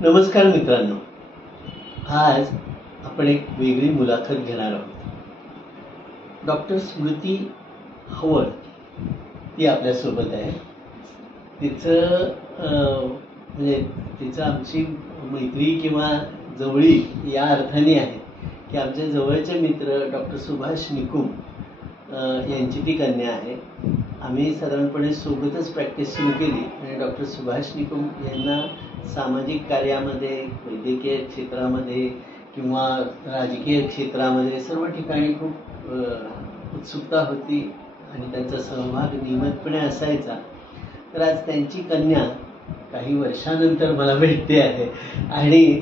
नमस्कार मित्रांनो, आज आपण एक वेगळी मुलाखत घेणार आहोत. डॉक्टर स्मृती हवळ ती आपल्यासोबत आहे. तिचं म्हणजे तिचं आमची मैत्री किंवा जवळी या अर्थाने आहे की आमचे जवळचे मित्र डॉक्टर सुभाष निकुम यांची ती कन्या आहे. आम्ही साधारणपणे सोबतच प्रॅक्टिस सुरू केली आणि डॉक्टर सुभाष निकुम यांना सामाजिक कार्यामध्ये, वैद्यकीय क्षेत्रामध्ये किंवा राजकीय क्षेत्रामध्ये सर्व ठिकाणी खूप उत्सुकता होती आणि त्यांचा सहभाग नियमितपणे असायचा. तर आज त्यांची कन्या काही वर्षानंतर मला भेटते आहे आणि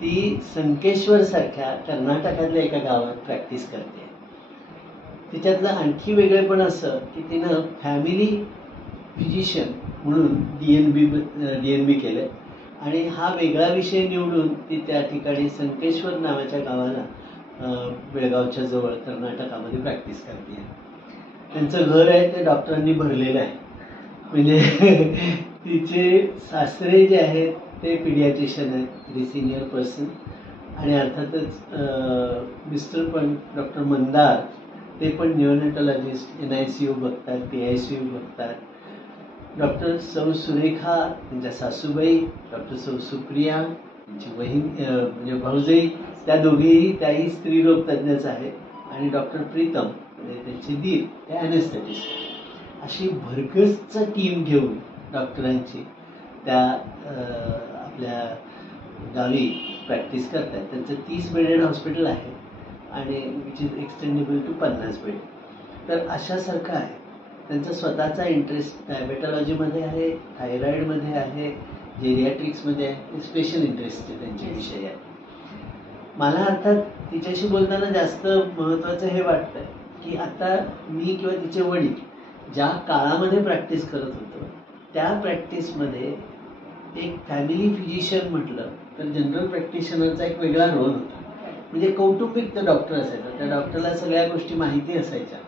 ती संकेश्वर सारख्या कर्नाटकातल्या एका गावात प्रॅक्टिस करते. तिच्यातलं आणखी वेगळेपण असं की तिनं फॅमिली फिजिशियन म्हणून DNB केलं आणि हा वेगळा विषय निवडून ती त्या ठिकाणी संकेश्वर नावाच्या गावाला बेळगावच्या जवळ कर्नाटकामध्ये प्रॅक्टिस करते. त्यांचं घर आहे ते डॉक्टरांनी भरलेलं आहे. म्हणजे तिचे सासरे जे आहेत ते पीडियाट्रिशियन आहेत, व्हेरी सिनियर पर्सन. आणि अर्थातच मिस्टर पण डॉक्टर मंदार ते पण न्यूरोनेटॉलॉजिस्ट, NICU बघतात, PICU बघतात. डॉक्टर सौ सुरेखा त्यांच्या सासूबाई, डॉक्टर सौ सुप्रिया त्यांची बहीण म्हणजे भाऊजाई, त्या दोघेही त्याही स्त्रीरोग तज्ज्ञच आहेत. आणि डॉक्टर प्रीतम म्हणजे त्यांची दीर त्या ॲनेस्थेटिस्ट. अशी भरगच्च टीम घेऊन डॉक्टरांची त्या आपल्या गावी प्रॅक्टिस करतात. त्यांचं 30 बेडेड हॉस्पिटल आहे आणि which is extendable to 50 bed. तर अशासारखं आहे. त्यांचा स्वतःचा इंटरेस्ट डायबेटॉलॉजीमध्ये आहे, थायरॉईडमध्ये आहे, जेरियाट्रिक्समध्ये आहे. स्पेशल इंटरेस्टचे त्यांचे विषय आहेत. मला अर्थात तिच्याशी बोलताना जास्त महत्त्वाचं हे वाटतंय की आता मी किंवा तिचे वडील ज्या काळामध्ये प्रॅक्टिस करत होतो त्या प्रॅक्टिसमध्ये एक फॅमिली फिजिशियन म्हटलं तर जनरल प्रॅक्टिशनरचा एक वेगळा रोल होता. म्हणजे कौटुंबिक तो डॉक्टर असायचा, त्या डॉक्टरला सगळ्या गोष्टी माहिती असायच्या.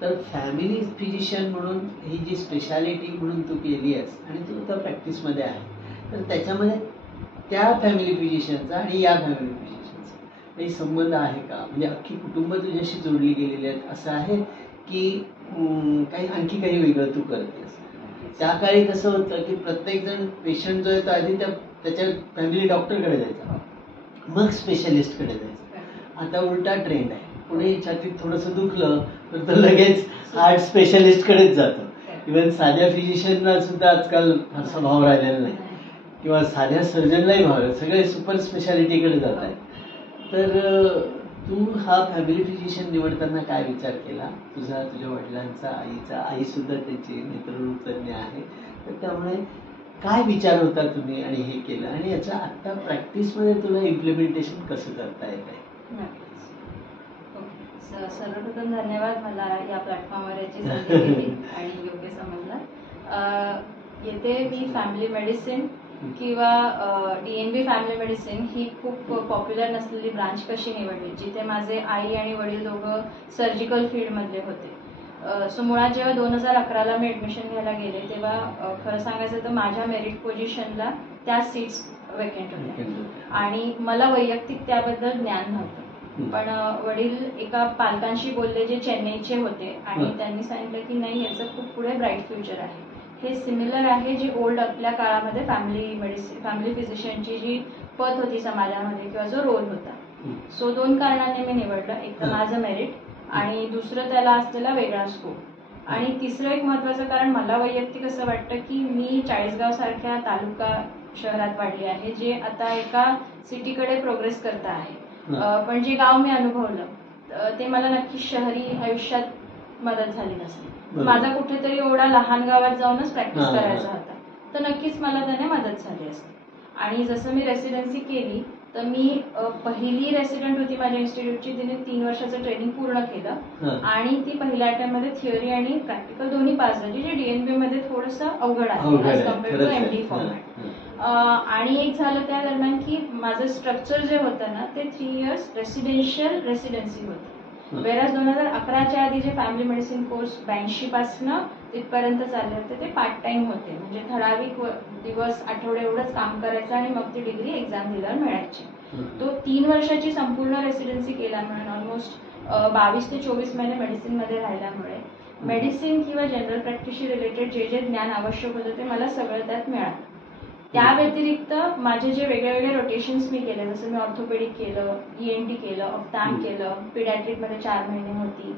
तर फॅमिली फिजिशियन म्हणून ही जी स्पेशालिटी म्हणून तू केली आहेस आणि तू त्या प्रॅक्टिसमध्ये आहे, तर त्याच्यामध्ये त्या फॅमिली फिजिशियनचा आणि या फॅमिली फिजिशियनचा काही संबंध आहे का? म्हणजे अख्खी कुटुंब तुझ्याशी जोडली गेलेली आहेत असं आहे की काही आणखी काही वेगळं तू करतेस? त्या काळी कसं होतं की प्रत्येकजण पेशंट जो आहे तो आधी त्याच्या फॅमिली डॉक्टरकडे जायचा, मग स्पेशलिस्टकडे जायचा. आता उलटा ट्रेंड आहे. पुढे छातीत थोडंसं दुखलं तर तो लगेच हार्ट स्पेशलिस्टकडेच जातो. इव्हन साध्या फिजिशियनला सुद्धा आजकाल फारसा भाव राहिलेला नाही किंवा साध्या सर्जनलाही भाव आहे. सगळे सुपर स्पेशालिटीकडे जात आहेत. तर तू हा फॅमिली फिजिशियन निवडताना काय विचार केला? तुझ्या वडिलांचा, आईचा, आई सुद्धा त्याची नेत्ररोग तज्ज्ञ आहे. तर त्यामुळे काय विचार होता तुम्ही आणि हे केलं आणि याचं आत्ता प्रॅक्टिसमध्ये तुला इम्प्लिमेंटेशन कसं करता येत आहे? सर्वप्रथम धन्यवाद मला या प्लॅटफॉर्मवर याची संधी दिली आणि योग्य समजलं. येथे मी फॅमिली मेडिसिन किंवा DNB फॅमिली मेडिसिन ही खूप पॉप्युलर नसलेली ब्रांच कशी निवडली, जिथे माझे आई आणि वडील दोघं सर्जिकल फील्डमधले होते. सो मुळात जेव्हा 2011ला मी ॲडमिशन घ्यायला गेले तेव्हा खरं सांगायचं तर माझ्या मेरिट पोझिशनला त्या सीट्स वेकेंट होत्या आणि मला वैयक्तिक त्याबद्दल ज्ञान नव्हतं. पण वडील एका पालकांशी बोलले जे चेन्नईचे होते आणि त्यांनी सांगितलं की नाही, याचं खूप पुढे ब्राईट फ्युचर आहे. हे सिमिलर आहे जे ओल्ड आपल्या काळामध्ये फॅमिली फिजिशियनची जी पत होती समाजामध्ये किंवा जो रोल होता. सो 2 कारणाने मी निवडलं. एक तर माझं मेरिट आणि दुसरं त्याला असलेला वेगळा स्कोप. आणि तिसरं एक महत्त्वाचं कारण मला वैयक्तिक असं वाटतं की मी चाळीसगाव सारख्या तालुका शहरात वाढली आहे, जे आता एका सिटीकडे प्रोग्रेस करत आहे. पण जे गाव मी अनुभवलं ते मला नक्की शहरी आयुष्यात मदत झाली नसते. माझा कुठेतरी एवढा लहान गावात जाऊनच प्रॅक्टिस करायचा होता, तर नक्कीच मला त्याने मदत झाली असते. आणि जसं मी रेसिडेन्सी केली तर मी पहिली रेसिडेंट होती माझ्या इन्स्टिट्यूटची, तिने 3 वर्षाचं ट्रेनिंग पूर्ण केलं आणि ती पहिल्या अटेम्प्टमध्ये थिअरी आणि प्रॅक्टिकल दोन्ही पास झाली, जे DNB मध्ये थोडंसं अवघड आहे as compare to MD format. आणि एक झालं त्या दरम्यान की माझं स्ट्रक्चर जे होतं ना ते 3 इयर्स रेसिडेन्सी होतं. वेराज 2011च्या आधी जे फॅमिली मेडिसिन कोर्स 82 पासनं तिथपर्यंत चालले होते ते पार्ट टाइम होते, म्हणजे ठराविक दिवस आठवडे एवढंच काम करायचं आणि मग ती डिग्री एक्झाम दिल्यावर मिळायची. तो 3 वर्षाची संपूर्ण रेसिडेन्सी केल्यामुळे ऑलमोस्ट 22 ते 24 महिने मेडिसिन मध्ये राहिल्यामुळे मेडिसिन किंवा जनरल प्रॅक्टिसशी रिलेटेड जे जे ज्ञान आवश्यक होतं ते मला सगळं त्यात मिळालं. त्या व्यतिरिक्त माझे जे वेगवेगळे रोटेशन्स मी केले, जसं मी ऑर्थोपेडिक केलं, ENT केलं, ऑप्थॅम केलं, पिडॅट्रिक मध्ये 4 महिने होती,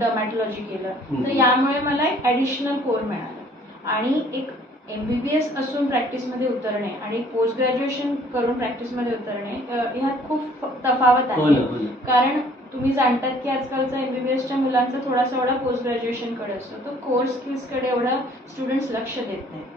डर्मॅटॉलॉजी केलं, तर यामुळे मला एक ऍडिशनल कोर मिळाला. आणि एक MBBS असून प्रॅक्टिसमध्ये उतरणे आणि पोस्ट ग्रॅज्युएशन करून प्रॅक्टिसमध्ये उतरणे ह्यात खूप तफावत आहे. कारण तुम्ही जाणतात की आजकालचा MBBSच्या मुलांचा थोडासा एवढा पोस्ट ग्रॅज्युएशन कडे असतो, तो कोर स्किल्स कडे एवढा स्टुडंट्स लक्ष देत नाहीत.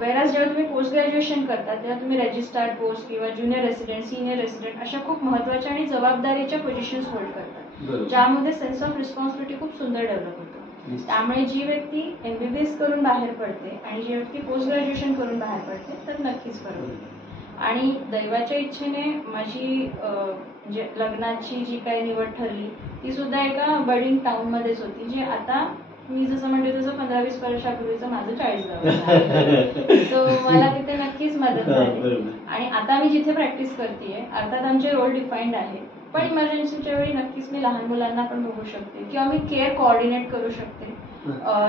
वेळास जेव्हा तुम्ही पोस्ट ग्रॅज्युएशन करता तेव्हा तुम्ही रजिस्ट्रार पोस्ट किंवा ज्युनियर रेसिडेंट, सिनियर रेसिडेंट अशा खूप महत्वाच्या आणि जबाबदारीच्या पोझिशन्स होल्ड करतात, ज्यामध्ये सेन्स ऑफ रिस्पॉन्सिबिलिटी खूप सुंदर डेव्हलप होतो. त्यामुळे जी व्यक्ती MBBS करून बाहेर पडते आणि जी व्यक्ती पोस्ट ग्रॅज्युएशन करून बाहेर पडते तर नक्कीच फरक होतो. आणि दैवाच्या इच्छेने माझी म्हणजे लग्नाची जी काही निवड ठरली ती सुद्धा एका बर्डिंग टाउन मध्येच होती, जे आता मी जसं म्हणते तसं 15-20 वर्षापूर्वीचं माझं 40 गाव, तो मला तिथे नक्कीच मदत झाली. आणि आता मी जिथे प्रॅक्टिस करतेय अर्थात आमचे रोल डिफाईन्ड आहे, पण इमर्जन्सीच्या वेळी नक्कीच मी लहान मुलांना पण बघू शकते किंवा मी केअर कोऑर्डिनेट करू शकते.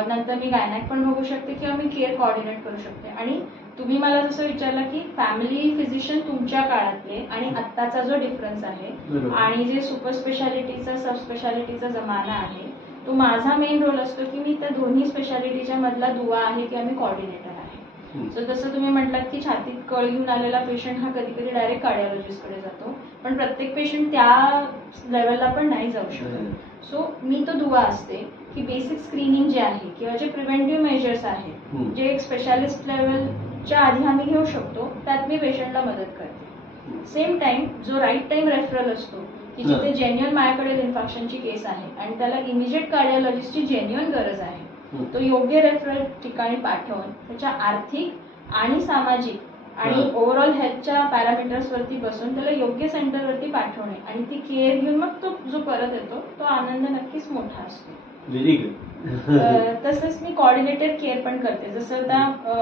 नंतर मी गायनॅक पण बघू शकते किंवा मी केअर कोऑर्डिनेट करू शकते. आणि तुम्ही मला जसं विचारलं की फॅमिली फिजिशियन तुमच्या काळातले आणि आत्ताचा जो डिफरन्स आहे आणि जे सुपर स्पेशालिटीचा सब स्पेशालिटीचा जमाना आहे, तो माझा मेन रोल असतो की मी त्या दोन्ही स्पेशालिटीच्या मधला दुवा आहे किंवा मी कोऑर्डिनेटर आहे. सो जसं तुम्ही म्हटलात की छातीत कळ घेऊन आलेला पेशंट हा कधी कधी डायरेक्ट कार्डिओलॉजिस्टकडे जातो, पण प्रत्येक पेशंट त्या लेवलला पण नाही जाऊ शकत. सो मी तो दुवा असते की बेसिक स्क्रीनिंग जे आहे किंवा जे प्रिव्हेंटिव्ह मेजर्स आहेत, जे एक स्पेशालिस्ट लेवलच्या आधी आम्ही घेऊ शकतो, त्यात मी पेशंटला मदत करते. सेम टाइम जो राईट टाइम रेफरल असतो की जिथे जेन्युअन माझ्याकडे लिम्फॅक्शनची केस आहे आणि त्याला इमिजिएट कार्डिओलॉजिस्टची जेन्युअन गरज आहे, तो योग्य रेफरल ठिकाणी पाठवून त्याच्या आर्थिक आणि सामाजिक आणि ओव्हरऑल हेल्थच्या पॅरामीटर्स वरती बसून त्याला योग्य सेंटरवरती पाठवणे आणि ती केअर घेऊन मग तो जो परत येतो तो आनंद नक्कीच मोठा असतो. Very good. तसंच मी कोऑर्डिनेटर केअर पण करते. जसं आता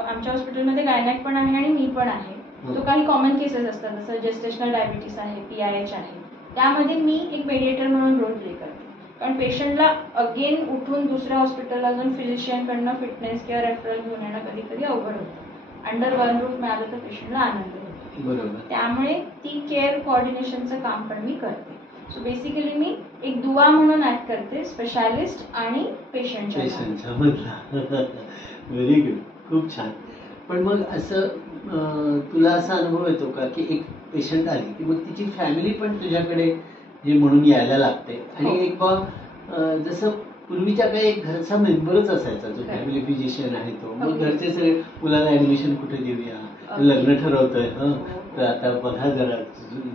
आमच्या हॉस्पिटलमध्ये गायनॅक पण आहे आणि मी पण आहे. तो काही कॉमन केसेस असतात, जसं जेस्टेशनल डायबिटीस आहे, PIH आहे, त्यामध्ये मी एक मेडिएटर म्हणून रोल प्ले करते. कारण पेशंटला अगेन उठून दुसऱ्या हॉस्पिटलला जाऊन फिजिशियनकडनं फिटनेस किंवा रेफरल घेऊन येणं कधी कधी अवघड होतं. अंडर वन रूफ मिळालं तर पेशंटला आनंद होतो. त्यामुळे ती केअर कोऑर्डिनेशनचं काम पण मी करते. सो बेसिकली मी एक दुवा म्हणून ऍक्ट करते स्पेशालिस्ट आणि पेशंटच्या मधला. व्हेरी गुड, खूप छान. पण मग असं तुला असा अनुभव येतो का की एक पेशंट आली की मग तिची फॅमिली पण तुझ्याकडे जे म्हणून यायला लागते आणि एक जसं पूर्वीच्या काही एक घरचा मेंबरच असायचा जो फॅमिली फिजिशियन आहे तो, मग घरचे सगळे मुलाला ऍडमिशन कुठे देऊया, लग्न ठरवतोय, तर आता बघा जरा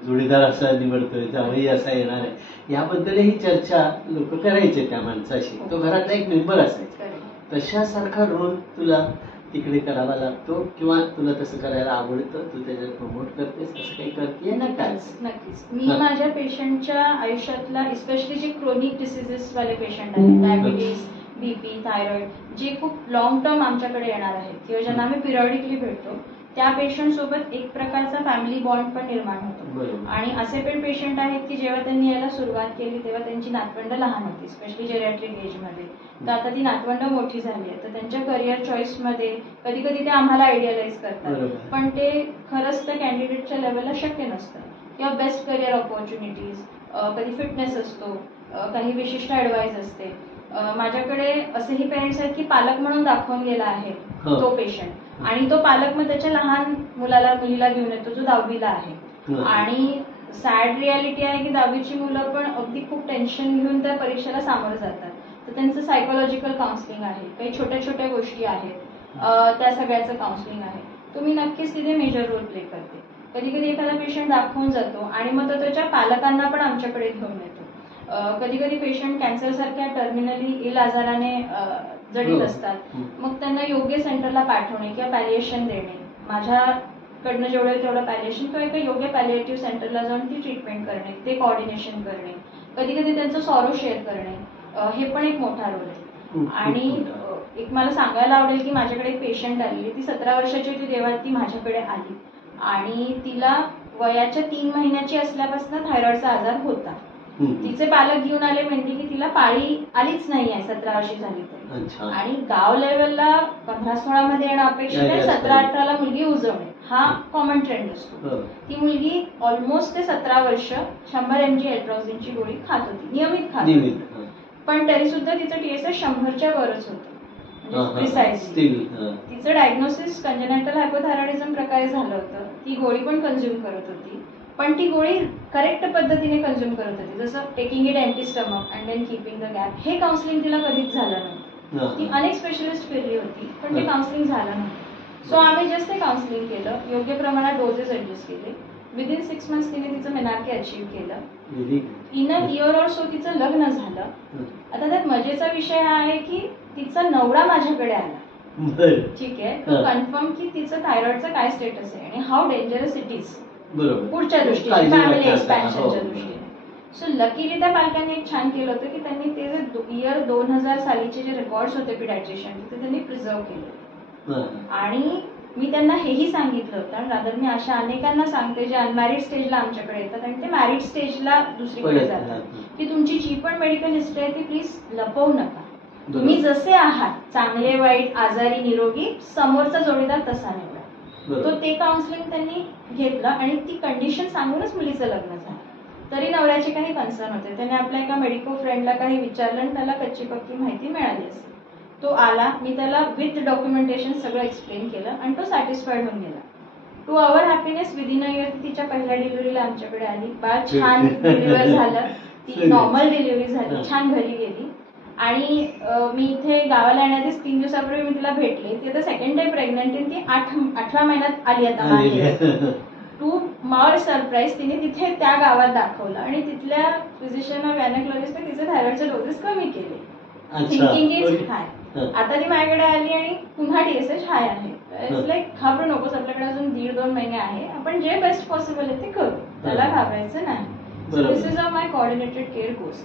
जोडीदार असा निवडतोय, जावई असा येणार आहे, याबद्दलही चर्चा लोक करायचे त्या माणसाशी. तो घरातला एक मेंबर असायचा. तशासारखा रोल तुला तिकडे करावा लागतो किंवा तुला तसं करायला आवडतं, तू त्याच्यात प्रमोट करतेस, असं काही करते? नक्कीच. मी माझ्या पेशंटच्या आयुष्यातला स्पेशली जे क्रोनिक डिसिजेस वाले पेशंट आहेत, डायबिटीस, BP, थायरॉइड, जे खूप लॉंग टर्म आमच्याकडे येणार आहेत किंवा ज्यांना आम्ही पिरियडिकली भेटतो, त्या पेशंट सोबत एक प्रकारचा फॅमिली बॉन्ड पण निर्माण होतो. आणि असे पण पेशंट आहेत की जेव्हा त्यांनी यायला सुरुवात केली तेव्हा त्यांची नातवंड लहान होती, स्पेशली जेरियाट्रिक एज मध्ये. तर आता ती नातवंड मोठी झाली आहे, तर त्यांच्या करिअर चॉईस मध्ये कधी कधी ते आम्हाला आयडियलाइज करतात, पण ते खरंच त्या कॅन्डिडेटच्या लेवलला शक्य नसतं. किंवा बेस्ट करिअर ऑपॉर्च्युनिटीज, कधी फिटनेस असतो, काही विशिष्ट ऍडवाइस असते. माझ्याकडे असेही पेरेंट्स आहेत की पालक म्हणून दाखवून गेला आहे तो पेशंट, आणि तो पालक मग त्याच्या लहान मुलीला घेऊन येतो जो 10वीला आहे. आणि सॅड रियालिटी आहे की 10वीची मुलं पण अगदी खूप टेन्शन घेऊन त्या परीक्षेला सामोरं जातात. तर त्यांचं सायकोलॉजिकल काउन्सिलिंग आहे, काही छोट्या छोट्या गोष्टी आहेत, त्या सगळ्याचं काउन्सिलिंग आहे. तो मी नक्कीच तिथे मेजर रोल प्ले करते. कधी कधी एखादा पेशंट दाखवून जातो आणि मग तो त्याच्या पालकांना पण आमच्याकडे घेऊन येतो. कधी कधी पेशंट कॅन्सर सारख्या टर्मिनली इल आजाराने जडीत असतात, मग त्यांना योग्य सेंटरला पाठवणे किंवा पॅलिएशन देणे, माझ्याकडनं जेवढं तेवढं पॅलिएशन किंवा एका योग्य पॅलिएटिव्ह सेंटरला जाऊन ती ट्रीटमेंट करणे, ते कोऑर्डिनेशन करणे, कधी कधी त्यांचं सॉरो शेअर करणे, हे पण एक मोठा रोल आहे. आणि एक मला सांगायला आवडेल की माझ्याकडे एक पेशंट आलेली, ती 17 वर्षाची होती तेव्हा ती माझ्याकडे आली आणि तिला वयाच्या 3 महिन्याची असल्यापासून थायरॉइडचा आजार होता. तिचे पालक घेऊन आले, म्हणते की तिला पाळी आलीच नाहीये 17 वर्षी झाली तरी, आणि गाव लेवलला 15-16 मध्ये येणं अपेक्षित आहे, 17-18 ला मुलगी उजवणे हा कॉमन ट्रेंड असतो. ती मुलगी ऑलमोस्ट ते 17 वर्ष 100 mg एल्ट्रॉझिनची गोळी खात होती, नियमित खात होती, पण तरी सुद्धा तिचं TSH 100च्या वरच होतं. प्रिसाइजली तिचं डायग्नोसिस कंजेनायटल हायपोथायरॉइडिझम प्रकारे झालं होतं. ती गोळी पण कंझ्युम करत होती, पण ती गोळी करेक्ट पद्धतीने कंझ्युम करत होती, जसं taking it empty stomach and then keeping the gap. हे काउन्सिलिंग तिला कधीच झालं नव्हतं. ती अनेक स्पेशलिस्ट फिरली होती, पण ते काउन्सिलिंग झालं नव्हतं. सो आम्ही जस्ट ते काउन्सिलिंग केलं, योग्य प्रमाणात डोसेस ऍडजस्ट केले. विदिन 6 months तिने तिचं मेनार्के अचीव्ह केलं. In a year or so तिचं लग्न झालं. आता त्यात मजेचा विषय हा आहे की तिचा नवरा माझ्याकडे आला, ठीक आहे, तो कन्फर्म की तिचं थायरॉइडचं काय स्टेटस आहे आणि हाऊ डेंजरस इट इज पुढच्या दृष्टीने, फॅमिली एक्सपॅन्शनच्या दृष्टीने. सो लकीली त्या पालकांनी एक छान केलं होतं की त्यांनी ते इयर 2000 सालीचे जे रेकॉर्ड्स होते पिडॅट्रिशियनचे ते त्यांनी प्रिझर्व केले. आणि मी त्यांना हेही सांगितलं होतं, आणि रादर मी अशा अनेकांना सांगते जे अनमॅरिड स्टेजला आमच्याकडे येतात आणि ते मॅरिड स्टेजला दुसरीकडे जातात, की तुमची जी पण मेडिकल हिस्ट्री आहे ती प्लीज लपवू नका. तुम्ही जसे आहात, चांगले वाईट आजारी निरोगी, समोरचा जोडीदार तसा निवडा. तो ते काउन्सिलिंग त्यांनी घेतलं आणि ती कंडिशन सांगूनच मुलीचं लग्न झालं. तरी नवऱ्याचे काही कन्सर्न होते, त्याने आपल्या एका मेडिको फ्रेंडला काही विचारलं आणि त्याला कच्ची पक्की माहिती मिळाली असेल. तो आला, मी त्याला विथ डॉक्युमेंटेशन सगळं एक्सप्लेन केलं आणि तो सॅटिस्फाईड होऊन गेला. To our happiness within a year तिच्या पहिल्या डिलिव्हरीला आमच्याकडे आली. बाळ छान डिलिव्हर झालं, ती नॉर्मल डिलिव्हरी झाली, छान घरी गेली. आणि मी इथे गावाला येण्याआधीच 3 दिवसापूर्वी मी तिला भेटले. ती आता सेकंड टाइम प्रेग्नंट आहे, ती 18 महिन्यात आली आता मागे. टू मावर सरप्राईज तिने तिथे त्या गावात दाखवलं आणि तिथल्या फिजिशियन गायनेकोलॉजिस्टने तिचे थायरॉइडचे डोसेस कमी केले, थिंकिंग इज हाय. आता ती माझ्याकडे आली आणि पुन्हा TSH हाय आहे. इट्स लाईक घाबरू नकोस, आपल्याकडे अजून 1.5-2 महिने आहे, आपण जे बेस्ट पॉसिबल आहे ते करू, त्याला घाबरायचं नाही. This is a my coordinated care course.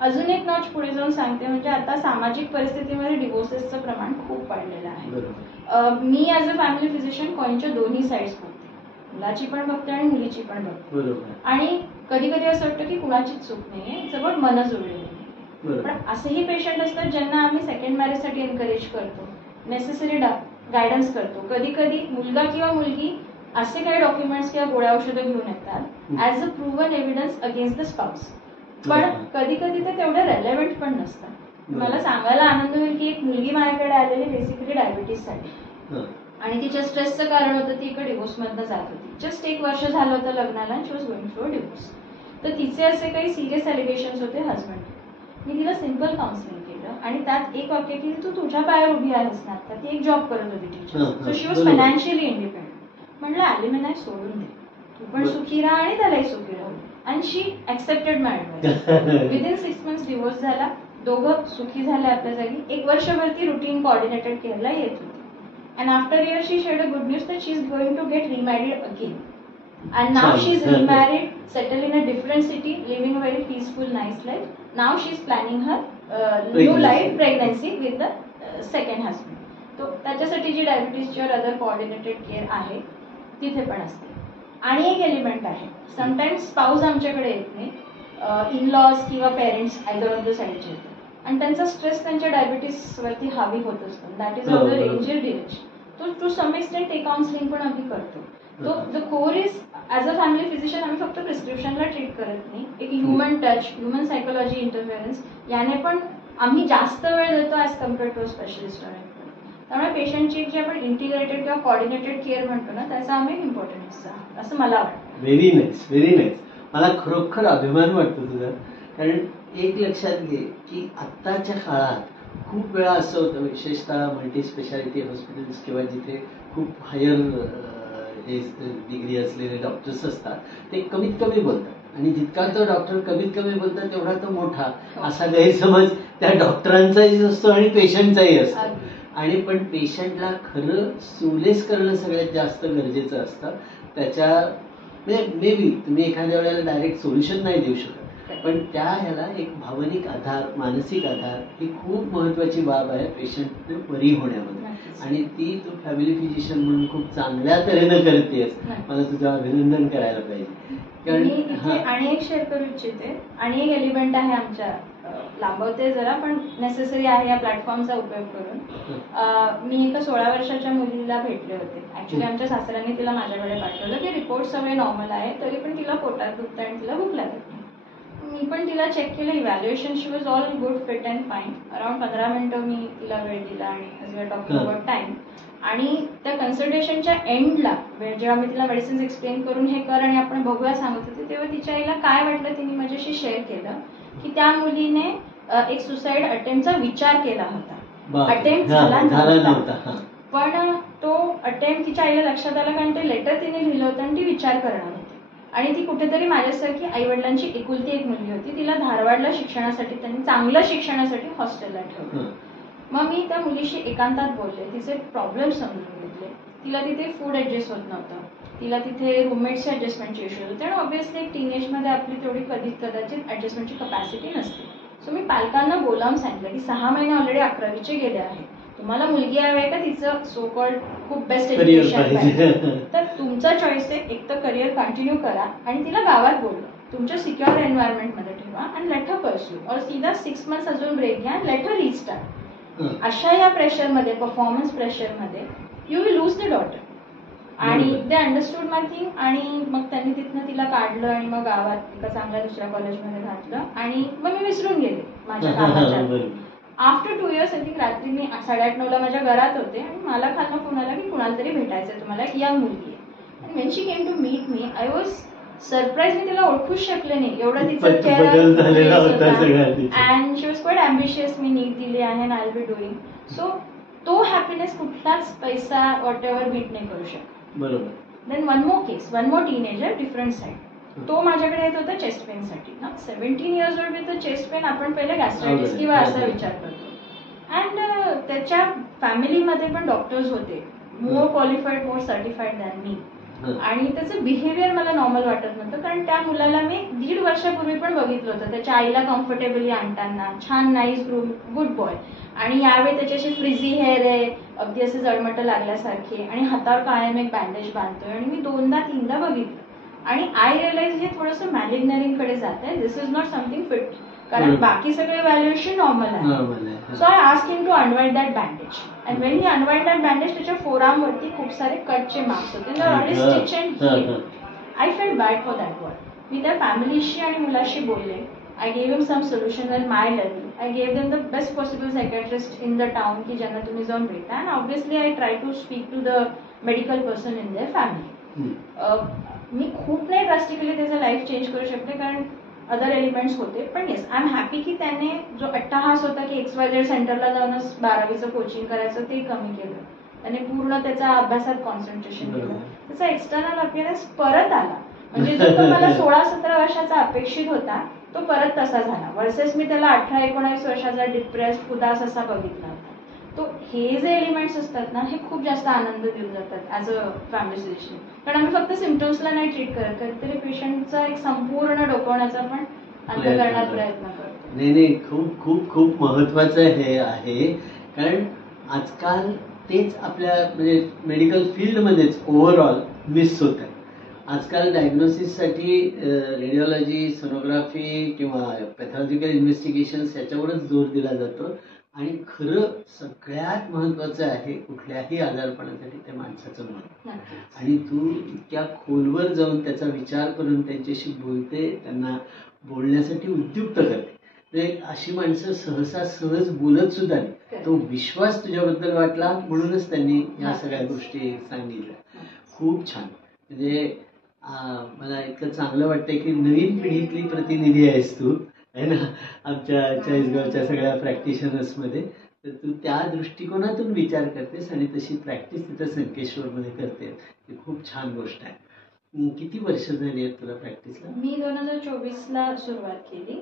अजून एक नॉच पुढे जाऊन सांगते, म्हणजे आता सामाजिक परिस्थितीमध्ये डिवोर्सेसचं प्रमाण खूप वाढलेलं आहे. मी ऍज अ फॅमिली फिजिशियन कॉइनच्या दोन्ही साईड्स बघते, मुलाची पण बघते आणि मुलीची पण बघते. आणि कधी कधी असं वाटतं की कुणाचीच चूक नाहीये, जवळ मन जोडलेली. पण असेही पेशंट असतात ज्यांना आम्ही सेकंड मॅरेजसाठी एनकरेज करतो, नेसेसरी गायडन्स करतो. कधी कधी मुलगा किंवा मुलगी असे काही डॉक्युमेंट्स किंवा गोळ्या औषधं घेऊन येतात as a proven evidence against the spouse, पण कधी कधी ते तेवढे रेलेव्हंट पण नसतात. मला सांगायला आनंद होईल की एक मुलगी माझ्याकडे आलेली बेसिकली डायबिटीससाठी, आणि तिच्या स्ट्रेसचं कारण होतं ती एका डिवोर्स मधनं जात होती. जस्ट 1 वर्ष झालं होतं लग्नाला, she was going through a divorce. तर तिचे असे काही सिरियस एलिगेशन्स होते हजबंड. मी तिला सिम्पल काउन्सिलिंग केलं आणि त्यात एक वाक्य की तू तुझ्या पायावर उभी आहेस ना, तर ती एक जॉब करत होती teacher, so she was financially independent. म्हटलं ॲल्युमिनाय सोडून दे, तू पण सुखी राहा आणि त्यालाही सुखी राहू. And she accepted my advice. Within 6 months divorce झाला, दोघं सुखी झाले आपल्या जागी. 1 वर्षभर ती रुटीन कोऑर्डिनेटेड केअरला येत होती. And after a year, she shared a good news that she is going to get remarried again. And now she is remarried, settled in a different city, living a very peaceful, nice life. Now she is planning her new life, pregnancy with the second husband. तो त्याच्यासाठी जी डायबिटीजची और other coordinated care आहे तिथे पण असते. आणि एक element आहे, समटाइम्स स्पाउस आमच्याकडे येत नाही, इन लॉज किंवा पेरेंट्स आयदर ऑफ द साईडचे येतात आणि त्यांचा स्ट्रेस त्यांच्या डायबिटीस वरती हावी होत असतो. That is of the ranger direction. तो टू सम एक्सटेंट ते काउन्सिलिंग पण आम्ही करतो. तो the core is as a family physician आम्ही फक्त प्रिस्क्रिप्शनला ट्रीट करत नाही, एक human touch, human psychology interference याने पण आम्ही जास्त वेळ देतो ॲज कम्पेअर टू स्पेशलिस्ट. त्यामुळे पेशंटची जी आपण इंटिग्रेटेड किंवा कोऑर्डिनेटेड केअर म्हणतो ना, त्याचा आम्ही इम्पॉर्टन्स आहे असं मला वाटतं. Very nice, very nice. मला खरोखर अभिमान वाटतो तुझा, कारण एक लक्षात घे की आत्ताच्या काळात खूप वेळा असं होतं, विशेषतः मल्टी स्पेशालिटी हॉस्पिटल्स किंवा जिथे खूप हायर हे डिग्री असलेले डॉक्टर्स असतात, ते कमीत कमी बोलतात आणि जितका तो डॉक्टर कमीत कमी बोलतात तेवढा तो मोठा, असा गैरसमज त्या डॉक्टरांचाही असतो आणि पेशंटचाही असतो. आणि पण पेशंटला खरं सुलेस करणं सगळ्यात जास्त गरजेचं असतं. त्याच्या मे बी तुम्ही एखाद्या वेळेला डायरेक्ट सोल्युशन नाही देऊ शकत, पण त्या ह्याला एक भावनिक आधार, मानसिक आधार ही खूप महत्वाची बाब आहे पेशंट बरी होण्यामध्ये. आणि ती तू फॅमिली फिजिशियन म्हणून खूप चांगल्या तऱ्हेनं करतेस. मला तुझं अभिनंदन करायला पाहिजे. आणि एक शेअर करू इच्छिते. आणि एक एलिमेंट आहे आमच्या, लांबवते जरा पण नेसेसरी आहे या प्लॅटफॉर्मचा उपयोग करून. मी एका 16 वर्षाच्या मुलीला भेटले होते. ऍक्च्युली आमच्या सासऱ्यांनी तिला माझ्याकडे पाठवलं की रिपोर्ट सगळे नॉर्मल आहे, तरी पण तिला पोटात दुखतं आणि तिला भूक लागत नाही. मी पण तिला चेक केलं, evaluation she was all good, fit and fine. Around 15 मिनिटं मी तिला वेळ दिला आणि as we are talking about time. आणि त्या कन्सल्टेशनच्या एंडला जेव्हा मी तिला मेडिसिन्स एक्सप्लेन करून हे कर आणि आपण बघूया सांगत होते, तेव्हा तिच्या आईला काय वाटलं तिने माझ्याशी शेअर केलं की त्या मुलीने एक सुसाईड अटेम्प्टचा विचार केला होता. अटेम्प्ट झाला नव्हता, पण तो अटेम्प्ट तिच्या आईला लक्षात आला कारण ते लेटर तिने लिहिलं होतं आणि ती विचार करणार होती. आणि ती कुठेतरी माझ्यासारखी आई वडिलांची एकुलती एक मुलगी होती. तिला धारवाडला शिक्षणासाठी, त्यांनी चांगल्या शिक्षणासाठी हॉस्टेलला ठेवलं. मग मी त्या मुलीशी एकांतात बोलले, तिचे प्रॉब्लेम समजून घेतले. तिला तिथे फूड ऍडजस्ट होत नव्हतं, तिला तिथे रूममेटचे ऍडजस्टमेंटचे इश्यूज होते आणि ऑब्व्हियसली एक टीनेजमध्ये आपली तेवढी कदाचित ऍडजस्टमेंटची कपॅसिटी नसते. सो मी पालकांना बोलावून सांगितलं की 6 महिने ऑलरेडी 11वीचे गेले आहेत, तुम्हाला मुलगी हवी आहे का तिचं सो कॉल्ड खूप बेस्ट एज्युकेशन पाहिजे, तर तुमचा चॉईस आहे. एक तर करिअर कंटिन्यू करा आणि तिला गावात बोलवा, तुमच्या सिक्युअर एन्व्हायरमेंटमध्ये ठेवा आणि लेट हर परस्यू, और सीधा 6 मंथ्स अजून ब्रेक घ्या, लेट हर रिस्टार्ट. अशा या प्रेशरमध्ये, परफॉर्मन्स प्रेशरमध्ये you will lose the daughter. आणि दे अंडरस्टूड माय थिंग. आणि मग त्यांनी तिथनं तिला काढलं आणि मग गावात एका चांगल्या दुसऱ्या कॉलेजमध्ये घातलं आणि मग मी विसरून गेले माझ्या कामाच्या. आफ्टर 2 इयर्स आय थिंक रात्री मी 8:30-9ला माझ्या घरात होते आणि मला खालनं फोन आला की कुणाला तरी भेटायचंय तुम्हाला, एक यंग मुलगी आहे. आणि when she came to meet me, I was surprise. मी तिला ओळखूच शकले नाही, एवढं तिचं care. And she was quite ambitious. मी नीट दिली आहे and I will be doing. So तो हॅपीनेस कुठलाच पैसा वॉट एव्हर बीट नाही करू शकत. बरोबर. Then one more teenager, different side. तो माझ्याकडे येत होता चेस्ट पेन साठी. ना 17 years old with chest pain, आपण पहिले गॅस्ट्रायटिस किंवा असा विचार करतो. अँड त्याच्या फॅमिलीमध्ये पण डॉक्टर्स होते, मोर क्वालिफाईड, मोर सर्टिफाईड दॅन मी. आणि त्याचं बिहेवियर मला नॉर्मल वाटत नव्हतं, कारण त्या मुलाला मी 1.5 वर्षापूर्वी पण बघितलं होतं त्याच्या आईला कम्फर्टेबली आणताना. छान नाईस ग्रूम, गुड बॉय. आणि यावेळी त्याच्याशी फ्रिझी हेअर आहे, अगदी असे जळमटं लागल्यासारखे, आणि हातावर कायम एक बँडेज बांधतोय. आणि मी 2दा-3दा बघितलं आणि आय रिअलाइज हे थोडंसं मॅलिग्नरिंग कडे जात आहे. This is not something fit, कारण बाकी सगळे व्हॅल्युएशन नॉर्मल आहे. So I asked him to unwind that bandage. And when he unwind that bandage, त्याच्या फोरआर्म वरती खूप सारे कटचे मार्क्स होते. I felt bad for that boy. मी त्या फॅमिलीशी आणि मुलाशी बोलले. I gave him some solutions at my level. I gave them the best possible psychiatrist in the town की ज्यांना तुम्ही जाऊन भेटा. And obviously I try to speak to the medical person in their family. मी खूप नाही drastically त्याचं life change करू शकते कारण अदर एलिमेंट्स होते. पण येस, आय एम हॅपी की त्याने जो अट्टाहास होता की XYZ सेंटरला जाऊनच 12वीचं कोचिंग करायचं ते कमी केलं. त्याने पूर्ण त्याचा अभ्यासात कॉन्सन्ट्रेशन केलं. त्याचा एक्सटर्नल अपिअरन्स परत आला. म्हणजे जो तो मला 16-17 वर्षाचा अपेक्षित होता तो परत तसा झाला. वर्सेस मी त्याला 18-19 वर्षाचा डिप्रेस्ड, उदास असा बघितला होता. तो हे जे एलिमेंट्स असतात ना, हे खूप जास्त आनंद देऊन जातात ऍज अ फॅमिली फिजिशियन. कारण आम्ही फक्त सिम्पटम्सला नाही ट्रीट करत, कधीतरी पेशंटचा एक संपूर्ण डोकवण्याचा पण अंत करण्याचा प्रयत्न करतो. नाही, खूप खूप खूप महत्वाचं हे आहे. कारण आजकाल तेच आपल्या म्हणजे मेडिकल फील्डमध्येच ओव्हरऑल मिस होत आहे. आजकाल डायग्नोसिससाठी रेडिओलॉजी, सोनोग्राफी किंवा पॅथॉलॉजिकल इन्व्हेस्टिगेशन्स याच्यावरच जोर दिला जातो. आणि खरं सगळ्यात महत्वाचं आहे कुठल्याही आजारपणासाठी त्या माणसाचं मन. आणि तू इतक्या खोलवर जाऊन त्याचा विचार करून त्यांच्याशी बोलते, त्यांना बोलण्यासाठी उद्युक्त करते. अशी माणसं सहसा सहज बोलत सुद्धा नाही. तो विश्वास तुझ्याबद्दल वाटला म्हणूनच त्यांनी या सगळ्या गोष्टी सांगितल्या. खूप छान. म्हणजे मला इतकं चांगलं वाटतंय की नवीन पिढीतली प्रतिनिधी आहेस तू, आहे ना, आमच्या चाळीसगावच्या सगळ्या प्रॅक्टिशनर्समध्ये. तर तू त्या दृष्टिकोनातून विचार करतेस आणि तशी प्रॅक्टिस तिथं संकेश्वरमध्ये करते. ही खूप छान गोष्ट आहे. किती वर्ष झाली आहेत तुला प्रॅक्टिसला? मी 2024ला सुरुवात केली.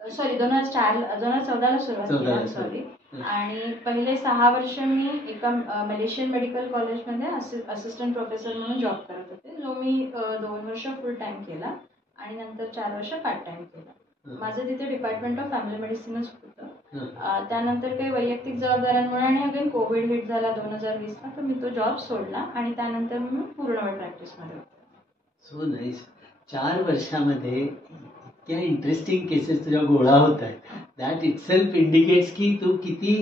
सॉरी 2014ला सुरुवात केली. सॉरी. आणि पहिले 6 वर्ष मी एका मलेशियन मेडिकल कॉलेजमध्ये असिस्टंट प्रोफेसर म्हणून जॉब करत होते, जो मी 2 वर्ष फुल टाइम केला. आणि नंतर 4 वर्ष पार्ट टाइम केलं. माझं तिथे डिपार्टमेंट ऑफ फॅमिली मेडिसिनच होतं. त्यानंतर काही वैयक्तिक जबाबदाऱ्यांमुळे आणि अगेन कोविड हिट झाला 2020ला, तर मी तो जॉब सोडला आणि त्यानंतर मी पूर्ण वेळ प्रॅक्टिसमध्ये होते. So nice. 4 वर्षामध्ये इतक्या इंटरेस्टिंग केसेस तुझ्या गोळा होत आहेत. दॅट इटसेल्फ इंडिकेट्स की तू किती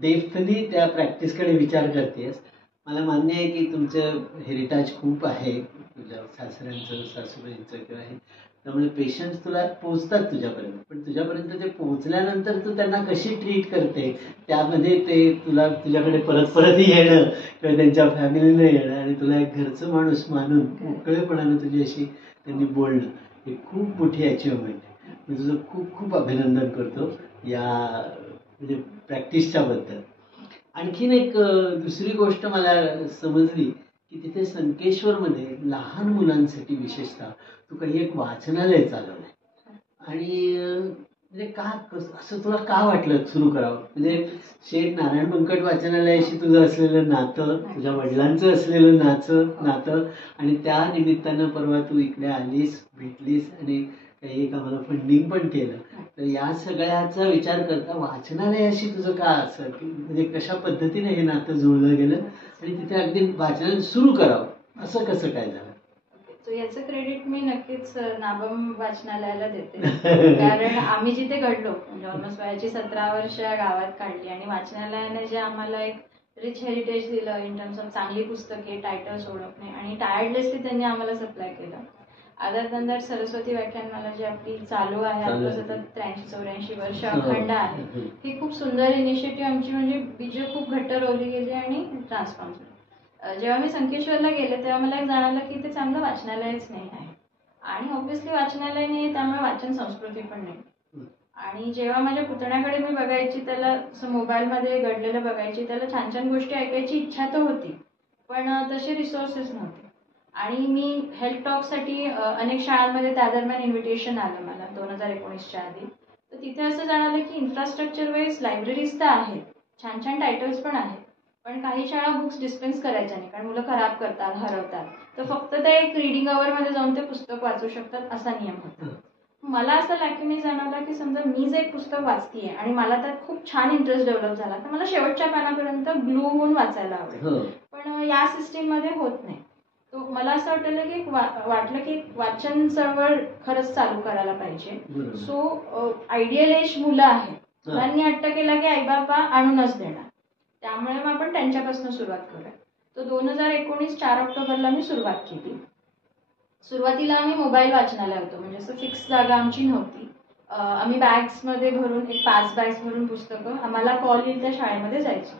डेप्थली त्या प्रॅक्टिसकडे विचार करतेस. मला मान्य आहे की तुमचं हेरिटेज खूप आहे, तुझ्या सासऱ्यांचं, सासूबाईंचं किंवा हे, त्यामुळे पेशंट्स तुला पोचतात तुझ्यापर्यंत. पण तुझ्यापर्यंत ते पोचल्यानंतर तू त्यांना कशी ट्रीट करते, त्यामध्ये ते तुला तुझ्याकडे परत परतही येणं किंवा त्यांच्या फॅमिलीनं येणं आणि तुला एक घरचं माणूस मानून मोकळेपणानं तुझ्याशी त्यांनी बोलणं, ही खूप मोठी अचिव्हमेंट आहे. मी तुझं खूप खूप अभिनंदन करतो या म्हणजे प्रॅक्टिसच्या बद्दल. आणखीन एक दुसरी गोष्ट मला समजली की तिथे संकेश्वरमध्ये लहान मुलांसाठी विशेषतः तू काही एक वाचनालय चालवलंय. आणि म्हणजे का असं तुला का वाटलं सुरू करावं? म्हणजे शेठ नारायण बंकट वाचनालयाशी तुझं असलेलं नातं, तुझ्या वडिलांचं असलेलं नातं आणि त्या निमित्तानं परवा तू इकडे आलीस, भेटलीस आणि काही एक आम्हाला फंडिंग पण केलं. तर या सगळ्याचा विचार करता वाचनालयाशी तुझं का असं की म्हणजे कशा पद्धतीने हे नातं जुळलं गेलं आणि तिथे अगदी वाचनालय सुरू करावं असं कसं काय झालं? तो याचं क्रेडिट मी नक्कीच नाबम वाचनालयाला देते. कारण आम्ही जिथे घडलो म्हणजे ऑलमोस्ट वयाची 17 वर्ष गावात काढली आणि वाचनालयाने जे आम्हाला एक रिच हेरिटेज दिलं इन टर्म्स ऑफ चांगली पुस्तके, टायटल्स ओळखणे आणि टायर्डलेसली त्यांनी आम्हाला सप्लाय केलं. अदर दॅन दॅट सरस्वती व्याख्यानमाला जी आपली चालू आहे आता सतत 83-84 वर्ष अखंड आहे, ही खूप सुंदर इनिशिएटिव्ह आमची म्हणजे बीजं खूप घट्ट रोवली गेली आणि ट्रान्सफॉर्म झाली. जेव्हा मी संकेश्वरला गेले तेव्हा मला एक जाणवलं की ते चांगलं वाचनालयच नाही आहे आणि ऑब्व्हियसली वाचनालय नाही, त्यामुळे वाचन संस्कृती पण नाही. आणि जेव्हा माझ्या पुतण्याकडे मी बघायची, त्याला असं मोबाईलमध्ये घडलेलं बघायची, त्याला छान छान गोष्टी ऐकायची इच्छा तर होती, पण तसे रिसोर्सेस नव्हते. आणि मी हेल्थ टॉकसाठी अनेक शाळांमध्ये त्या दरम्यान इन्व्हिटेशन आलं मला 2019च्या आधी. तर तिथे असं जाणवलं की इन्फ्रास्ट्रक्चर वाईज लायब्ररीज तर आहेत, छान छान टायटल्स पण आहेत, पण काही शाळा बुक्स डिस्पेन्स करायच्या नाही कारण मुलं खराब करतात, हरवतात. तर फक्त ते एक रीडिंग अवरमध्ये जाऊन ते पुस्तक वाचू शकतात असा नियम होता. मला असं लॅक्युनी जाणवलं की समजा मी जे एक पुस्तक वाचतीये आणि मला त्यात खूप छान इंटरेस्ट डेव्हलप झाला तर मला शेवटच्या पानापर्यंत ग्लू होऊन वाचायला आवडेल, पण या सिस्टीममध्ये होत नाही. तो मला असं वाटलं की वाचन चळवळ खरंच चालू करायला पाहिजे. सो आयडियल एज मुलं आहेत, मुलांनी हट्ट केला की आई बाबा आणूनच देणार, त्यामुळे मग आपण त्यांच्यापासून सुरुवात करूया. तो 2019 4 ऑक्टोबरला मी सुरुवात केली. सुरुवातीला आम्ही मोबाईल वाचनालय होतो, म्हणजे असं फिक्स जागा आमची नव्हती. आम्ही बॅग्समध्ये भरून 5 बॅग्स भरून पुस्तकं आम्हाला कॉल येईल त्या शाळेमध्ये जायचं.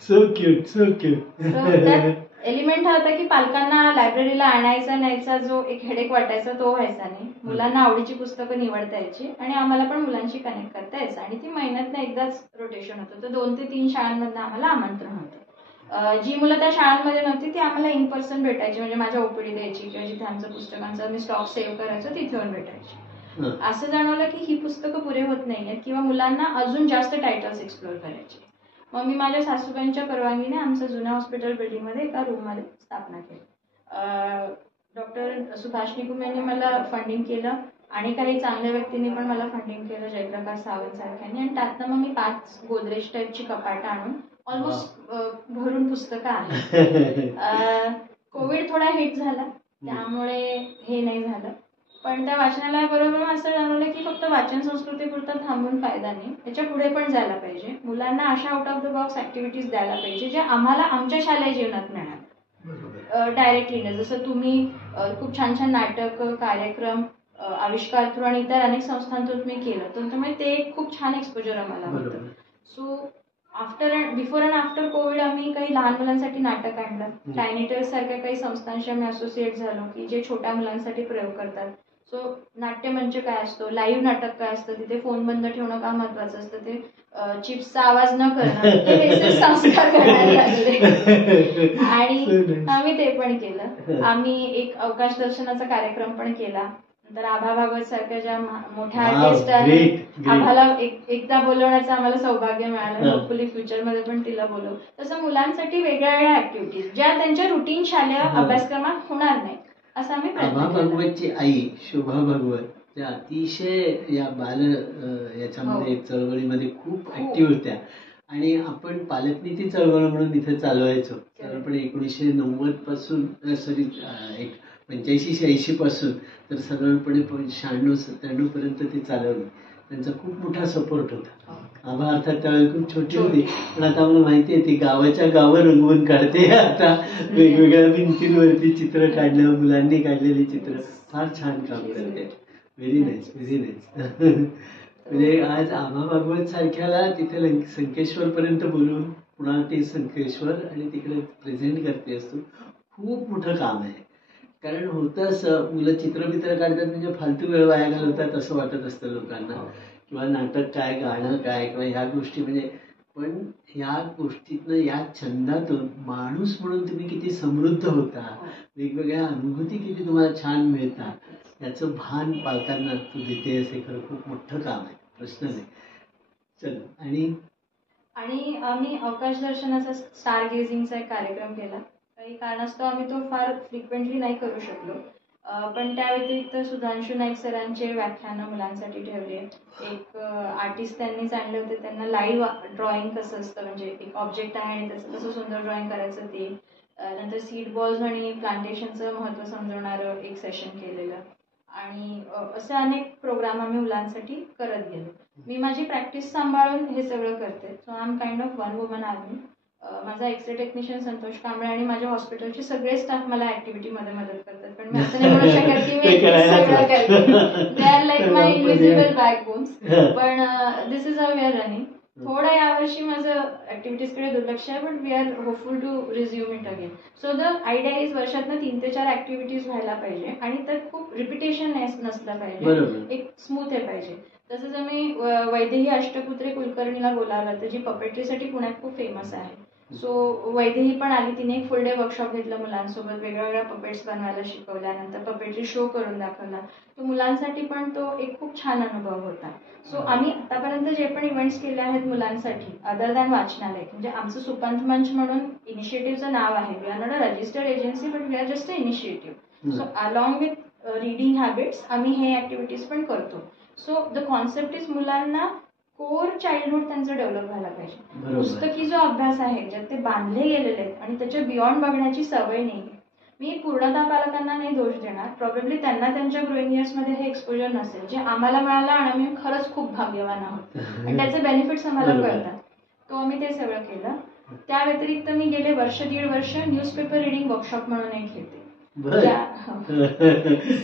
So cute, so cute. त्यात एलिमेंट हा होता की पालकांना लायब्ररीला आणायचा न्यायचा जो एक हेडेक वाटायचा तो व्हायचा नाही. मुलांना आवडीची पुस्तकं निवडता यायची आणि आम्हाला पण मुलांशी कनेक्ट करता यायचं आणि ती महिन्यातनं एकदाच रोटेशन होतं. तर 2 ते 3 शाळांमधनं आम्हाला आमंत्रण होतं. जी मुलं त्या शाळांमध्ये नव्हती ती आम्हाला इन पर्सन भेटायची, म्हणजे माझ्या ओपीडी द्यायची किंवा जिथे आमचं पुस्तकांचा मी स्टॉक सेव्ह करायचो तिथे येऊन भेटायची. असं जाणवलं की ही पुस्तकं पुरे होत नाहीयेत किंवा मुलांना अजून जास्त टायटल्स एक्सप्लोर करायचे. मग मी माझ्या सासूबाईंच्या परवानगीने आमचं जुन्या हॉस्पिटल बिल्डिंगमध्ये एका रूममध्ये स्थापना केली. डॉक्टर सुभाष निकुम यांनी मला फंडिंग केलं आणि काही चांगल्या व्यक्तींनी पण मला फंडिंग केलं, जयप्रकाश सावंत सारख्यांनी, आणि त्यातनं मग मी 5 गोदरेज टाईपची कपाटं आणून ऑलमोस्ट भरून पुस्तकं आहेत. कोविड थोडा हिट झाला त्यामुळे हे नाही झालं, पण त्या वाचनालयाबरोबर असं जाणवलं की फक्त वाचन संस्कृतीपुरता थांबून फायदा नाही, त्याच्या पुढे पण जायला पाहिजे. मुलांना अशा out of the box activities द्यायला पाहिजे जे आम्हाला आमच्या शालेय जीवनात मिळाल डायरेक्टली नाही. जसं तुम्ही खूप छान छान नाटक, कार्यक्रम, आविष्कार थ्रू आणि इतर अनेक संस्थांतून मी केलं, तर त्यामुळे ते खूप छान एक्सपोजर आम्हाला होतं. So before and after Covid आम्ही काही लहान मुलांसाठी नाटक आणलं. टायनी सारख्या काही संस्थांशी आम्ही असोसिएट झालो की जे छोट्या मुलांसाठी प्रयोग करतात. सो नाट्यमंच काय असतो, लाईव्ह नाटक काय असतं, तिथे फोन बंद ठेवणं का महत्वाचं असतं, ते चिप्सचा आवाज न करणं, हे संस्कार करायला लागले आणि आम्ही ते पण केलं. आम्ही एक अवकाश दर्शनाचा कार्यक्रम पण केला. नंतर आभा भागवत सारख्या ज्या मोठ्या आर्टिस्ट आहेत, आभाला एकदा बोलवण्याचं आम्हाला सौभाग्य मिळालं. होपफुली फ्युचरमध्ये पण तिला बोलवू. तसं मुलांसाठी वेगळ्या वेगळ्या ऍक्टिव्हिटीज ज्या त्यांच्या रुटीन शालेय अभ्यासक्रमात होणार नाही असं आम्ही आभा प्रयत्न केला. भागवतची आई शोभा भागवत त्या अतिशय या याच्यामध्ये चळवळीमध्ये खूप ऍक्टिव्ह होत्या आणि आपण पालकनीती चळवळ म्हणून इथे चालवायचो. तर आपण 1990 पासून 85-86 पासून तर साधारणपणे 96-97 पर्यंत ते चालवलं. त्यांचा खूप मोठा सपोर्ट होता. आभा अर्थात त्यावेळी खूप छोटी होती, पण आता मला माहिती आहे ती गावाच्या गावं रंगवून काढते. आता वेगवेगळ्या भिंतींवरती चित्र काढणं, मुलांनी काढलेली चित्र फार छान काम करते. Very nice, very nice. म्हणजे आज आभा भागवत सारख्याला तिथे संकेश्वर पर्यंत बोलून पुन्हा ते संकेश्वर आणि तिकडे प्रेझेंट करते असतो. खूप मोठं काम आहे. कारण होतं असं, मुलं चित्रबित्र काढतात म्हणजे फालतू वेळ वाया घालवतात असं वाटत असतं लोकांना, किंवा नाटक काय, गाणं काय, किंवा ह्या गोष्टी म्हणजे. पण ह्या गोष्टीतनं, या छंदातून माणूस म्हणून तुम्ही किती समृद्ध होता, वेगवेगळ्या अनुभूती किती तुम्हाला छान मिळतात, याचं भान पालकांना तू देतेस. हे खरं खूप मोठं काम आहे, प्रश्न नाही. चल. आणि आम्ही अवकाश दर्शनाचा स्टार गेझिंगचा एक कार्यक्रम केला. काही कारणास्तव आम्ही तो फार फ्रिक्वेंटली नाही करू शकलो, पण त्या व्यतिरिक्त सुधांशू नाईक सरांचे व्याख्यानं मुलांसाठी ठेवले. एक आर्टिस्ट त्यांनीच आणले होते, त्यांना लाईव्ह ड्रॉइंग कसं असतं, म्हणजे एक ऑब्जेक्ट आहे आणि त्याचं कसं सुंदर ड्रॉइंग करायचं ते. नंतर सीड बॉल्स आणि प्लांटेशनचं महत्त्व समजवणारं एक सेशन केलेलं. आणि असे अनेक प्रोग्राम आम्ही मुलांसाठी करत गेलो. मी माझी प्रॅक्टिस सांभाळून हे सगळं करते. So I am kind of one woman army. माझा एक्सरे टेक्निशियन संतोष कांबळे आणि माझ्या हॉस्पिटलचे सगळे स्टाफ मला ऍक्टिव्हिटीमध्ये मदत करतात, पण मी असं नाही म्हणू शकत की मी सगळं करते. They are like my invisible backbones. पण this is how we are running. थोडं यावर्षी माझं ऍक्टिव्हिटीजकडे दुर्लक्ष आहे, but we are hopeful to resume it again. So the idea is वर्षातनं 3 ते 4 ऍक्टिव्हिटीज व्हायला पाहिजे आणि त्यात खूप रिपिटेशन नसलं पाहिजे, एक स्मूथ आहे पाहिजे. तसंच आम्ही वैदेही अष्टपुत्रे कुलकर्णीला बोलावलं होतं, जी पपेट्रीसाठी पुण्यात खूप फेमस आहे. सो वैदेही पण आली, तिने एक फुल डे वर्कशॉप घेतलं मुलांसोबत, वेगवेगळ्या पपेट्स बनवायला शिकवल्यानंतर पपेट्री शो करून दाखवला. तो मुलांसाठी पण तो एक खूप छान अनुभव होता. सो आम्ही आतापर्यंत जे पण इव्हेंट्स केले आहेत मुलांसाठी अदर दॅन वाचनालय, म्हणजे आमचं सुपंथ मंच म्हणून इनिशिएटिव्हचं नाव आहे. We are not a registered agency, but we are just a initiative. So along with reading habits आम्ही हे ऍक्टिव्हिटीज पण करतो. सो द कॉन्सेप्ट इज मुलांना कोर चाइल्डहुड त्यांचं डेव्हलप व्हायला पाहिजे. पुस्तकी जो अभ्यास आहे, ज्यात ते बांधले गेलेले आहेत आणि त्याच्या बियॉन्ड बघण्याची सवय नाही. मी पूर्णतः पालकांना नाही दोष देणार, प्रॉब्लेमली त्यांना त्यांच्या ग्रोईंग इयर्समध्ये हे एक्सपोजर नसेल जे आम्हाला मिळालं आणि आम्ही खरंच खूप भाग्यवान आहोत आणि त्याचे बेनिफिट्स आम्हाला कळतात. तो आम्ही ते सगळं केलं. त्या व्यतिरिक्त मी गेले 1-1.5 वर्ष न्यूजपेपर रिडिंग वर्कशॉप म्हणून एक घेते.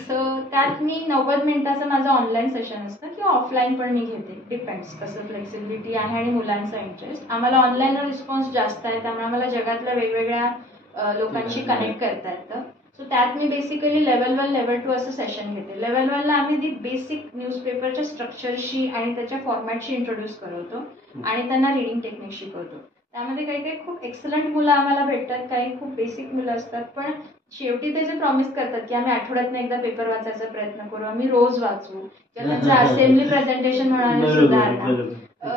सो त्यात मी 90 मिनिटाचं माझं ऑनलाईन सेशन असतं किंवा ऑफलाईन पण मी घेते, डिपेंड्स कसं फ्लेक्सिबिलिटी आहे आणि मुलांचा इंटरेस्ट. आम्हाला ऑनलाईन रिस्पॉन्स जास्त आहे, त्यामुळे आम्हाला जगातल्या वेगवेगळ्या लोकांशी कनेक्ट करता येतं. सो त्यात मी बेसिकली लेवल 1, लेवल 2 असं सेशन घेते. लेवल 1ला आम्ही दी बेसिक न्यूजपेपरच्या स्ट्रक्चरशी आणि त्याच्या फॉर्मॅटशी इंट्रोड्यूस करवतो आणि त्यांना रिडिंग टेक्निक शिकवतो. त्यामध्ये काही काही खूप एक्सलंट मुलं आम्हाला भेटतात, काही खूप बेसिक मुलं असतात, पण शेवटी ते जे प्रॉमिस करतात की आम्ही आठवड्यातनं एकदा पेपर वाचायचा प्रयत्न करू, आम्ही रोज वाचू, किंवा त्यांचं असेंब्ली प्रेझेंटेशन म्हणून सुधारणा,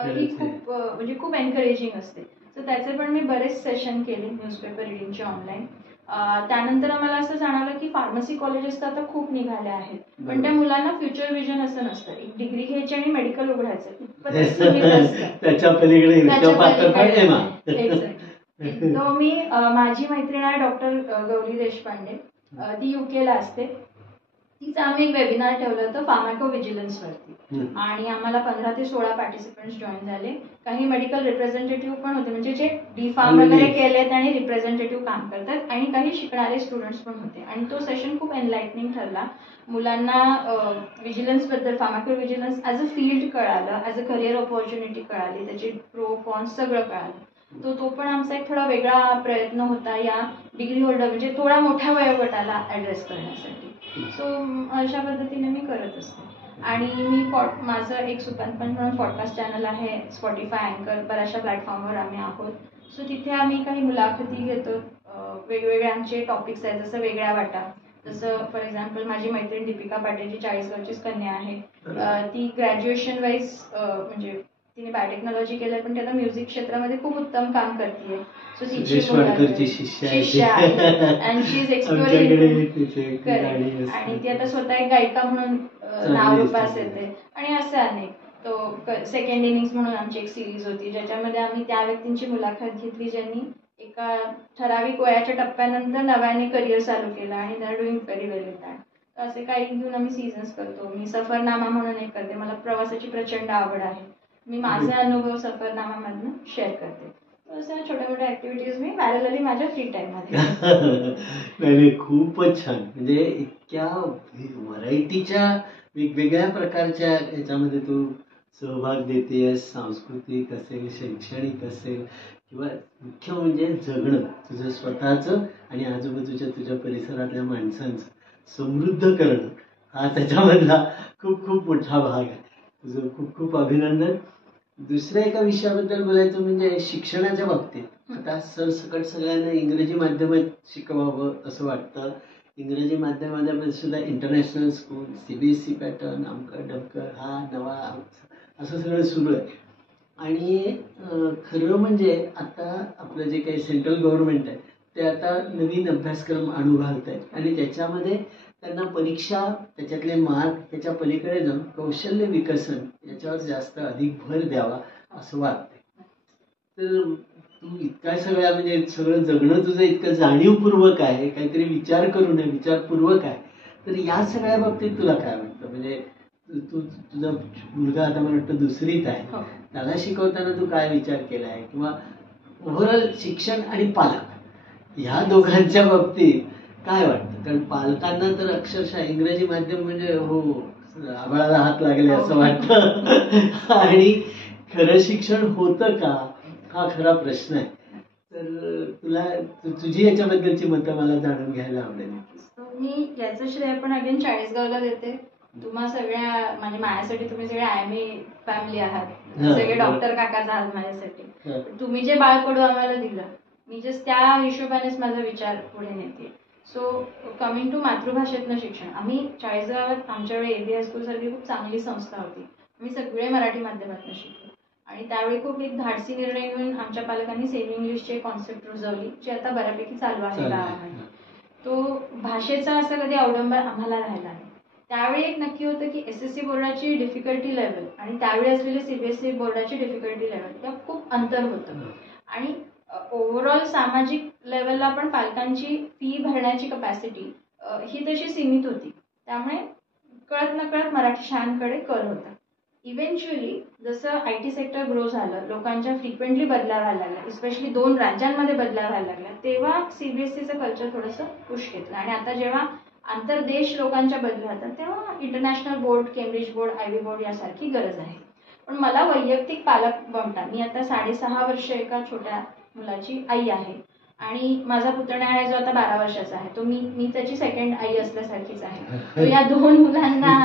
ही खूप म्हणजे खूप एनकरेजिंग असते. सो त्याचे पण मी बरेच सेशन केले न्यूजपेपर रिडिंगचे ऑनलाईन. त्यानंतर आम्हाला असं जाणवलं की फार्मसी कॉलेजेस तर आता खूप निघाले आहेत, पण त्या मुलांना फ्युचर विजन असं नसतं. एक डिग्री घ्यायची आणि मेडिकल उघडायचं त्याच्या पलीकडे. तो मी माझी मैत्रीण आहे डॉक्टर गौरी देशपांडे, ती युकेला असते. तिचं आम्ही एक वेबिनार ठेवलं होतं फार्माको व्हिजिलन्सवरती आणि आम्हाला 15 ते 16 पार्टिसिपंट्स जॉईन झाले. काही मेडिकल रिप्रेझेंटेटिव्ह पण होते, म्हणजे जे डी फार्म वगैरे केलेत आणि रिप्रेझेंटेटिव्ह काम करतात, आणि काही शिकणारे स्टुडंट्स पण होते. आणि तो सेशन खूप एनलाइटनिंग ठरला. मुलांना व्हिजिलन्सबद्दल, pharmacovigilance as a field कळालं, ॲज अ करिअर ऑपॉर्च्युनिटी कळाली, त्याचे प्रो कॉन्स सगळं कळालं. तो पण आमचा एक थोडा वेगळा प्रयत्न होता या डिग्री होल्डर, म्हणजे थोडा मोठ्या वयोगटाला ऍड्रेस करण्यासाठी. सो अशा पद्धतीने मी करत असते. आणि मी माझं एक सुपंथ म्हणून पॉडकास्ट चॅनल आहे, स्पॉटिफाय, अँकर, बऱ्याचशा प्लॅटफॉर्मवर आम्ही आहोत. सो तिथे आम्ही काही मुलाखती घेतो. वेगवेगळे आमचे टॉपिक्स आहेत, जसं वेगळ्या वाटा, जसं फॉर एक्झाम्पल माझी मैत्रीण दीपिका पाटील जी 40 वर्षीच कन्या आहे, ती ग्रॅज्युएशन वाईज म्हणजे तिने बायोटेक्नॉलॉजी केलंय, पण ती आता म्युझिक क्षेत्रामध्ये खूप उत्तम काम करते. सो सुरेश वाडकरची शिष्य आहे आणि शी इज आमच्याकडे तिचे गाणी आणि असतात. ती आता स्वतः एक गायिका म्हणून नावरूपास येते. आणि असं अनेक. तो सेकंड इनिंग्स म्हणून आमची एक सिरीज होती, ज्याच्यामध्ये आम्ही त्या व्यक्तींची मुलाखत घेतली ज्यांनी एका ठराविक वयाच्या टप्प्यानंतर नव्याने करिअर चालू केलं आणि they are doing very well in that. तर असे काही घेऊन आम्ही सीझन्स करतो. मी सफरनामा म्हणून एक करते. मला प्रवासाची प्रचंड आवड आहे. मी माझे अनुभव सफरनामामधून शेअर करते. तर अशा छोट्या मोठ्या ऍक्टिव्हिटीज मी पॅरलली माझ्या फ्री टाइम मध्ये. नाही, खूपच छान. म्हणजे इतक्या व्हरायटीच्या वेगवेगळ्या प्रकारच्या याच्यामध्ये तू सहभाग देतेस. सांस्कृतिक असेल, शैक्षणिक असेल, किंवा मुख्य म्हणजे जगणं तुझं स्वतःचं आणि आजूबाजूच्या तुझ्या परिसरातल्या माणसांचं समृद्ध करणं हा त्याच्यामधला खूप खूप मोठा भाग आहे. तुझं खूप खूप अभिनंदन. दुसऱ्या एका विषयाबद्दल बोलायचं म्हणजे शिक्षणाच्या बाबतीत. आता सरसकट सगळ्यांना इंग्रजी माध्यमात शिकवावं असं वाटतं. इंग्रजी माध्यमामध्ये सुद्धा इंटरनॅशनल स्कूल, CBSE पॅटर्न, अमकं डमकं, हा नवा असं सगळं सुरू आहे. आणि खरं म्हणजे आता आपलं जे काही सेंट्रल गव्हर्नमेंट आहे ते आता नवीन अभ्यासक्रम आणू घालत आहेत आणि त्याच्यामध्ये त्यांना परीक्षा, त्याच्यातले मार्क, त्याच्या पलीकडे जाऊन कौशल्य विकसन याच्यावर जास्त अधिक भर द्यावा असं वाटतंय. तर तू इतका सगळ्या म्हणजे सगळं जगणं तुझं इतकं जाणीवपूर्वक आहे, काहीतरी विचार करू नये, विचारपूर्वक आहे. तर या सगळ्या बाबतीत तुला काय वाटतं? म्हणजे तुझा मुलगा आता मला वाटतं दुसरीत आहे, त्याला शिकवताना तू काय विचार केलाय? किंवा ओव्हरऑल शिक्षण आणि पालक ह्या दोघांच्या बाबतीत काय वाटतं? कारण पालकांना तर अक्षरशः इंग्रजी माध्यम म्हणजे हो आभाळाला हात लागले असं वाटतं. आणि खरं शिक्षण होतं का हा खरा प्रश्न आहे. तर तुला तुझी याच्याबद्दलची मतं मला जाणून घ्यायला आवडेल. मी याचं श्रेय पण अगेन चाळीसगावला देते. तुम्हा सगळ्या म्हणजे माझ्यासाठी तुम्ही सगळे IME फॅमिली आहात, सगळे डॉक्टर काकाच आहात माझ्यासाठी. तुम्ही जे बाळकडू आम्हाला दिलं, मी जस्ट त्या हिशोबानेच माझा विचार पुढे नेते. सो कमिंग टू मातृभाषेतनं शिक्षण, आम्ही चाळीसगावात आमच्याकडे ABI हायस्कूल सारखी खूप चांगली संस्था होती. आम्ही सगळे मराठी माध्यमातून शिकलो आणि त्यावेळी खूप एक धाडसी निर्णय घेऊन आमच्या पालकांनी सेमी इंग्लिशची कॉन्सेप्ट रुजवली, जी आता बऱ्यापैकी चालू आहे गावामध्ये. तो भाषेचा असा कधी अवलंब आम्हाला राहिला नाही. त्यावेळी एक नक्की होतं की SSC बोर्डाची डिफिकल्टी लेवल आणि त्यावेळी असलेली CBSE बोर्डाची डिफिकल्टी लेवल या खूप अंतर होतं. आणि ओव्हरऑल सामाजिक लेवलला पण पालकांची फी भरण्याची कपॅसिटी ही तशी सीमित होती. त्यामुळे कळत नकळत मराठी शाळांकडे कल होता. इव्हेंच्युअली जसं IT सेक्टर ग्रो झालं, लोकांच्या फ्रिक्वेंटली बदल्या व्हायला लागल्या, इस्पेशली 2 राज्यांमध्ये बदल्या व्हायला लागल्या, तेव्हा CBSEचं कल्चर थोडंसं पुश घेतलं. आणि आता जेव्हा आंतरदेश लोकांच्या बदल्या होतात तेव्हा international board, Cambridge board, IB board यासारखी गरज आहे. पण मला वैयक्तिक पालक बनता, मी आता 6.5 वर्ष एका छोट्या मुलाची आई आहे आणि माझा पुतण्या आहे जो आता 12 वर्षाचा आहे. तो मी त्याची सेकंड आई असल्यासारखीच आहे. तर या 2 मुलांना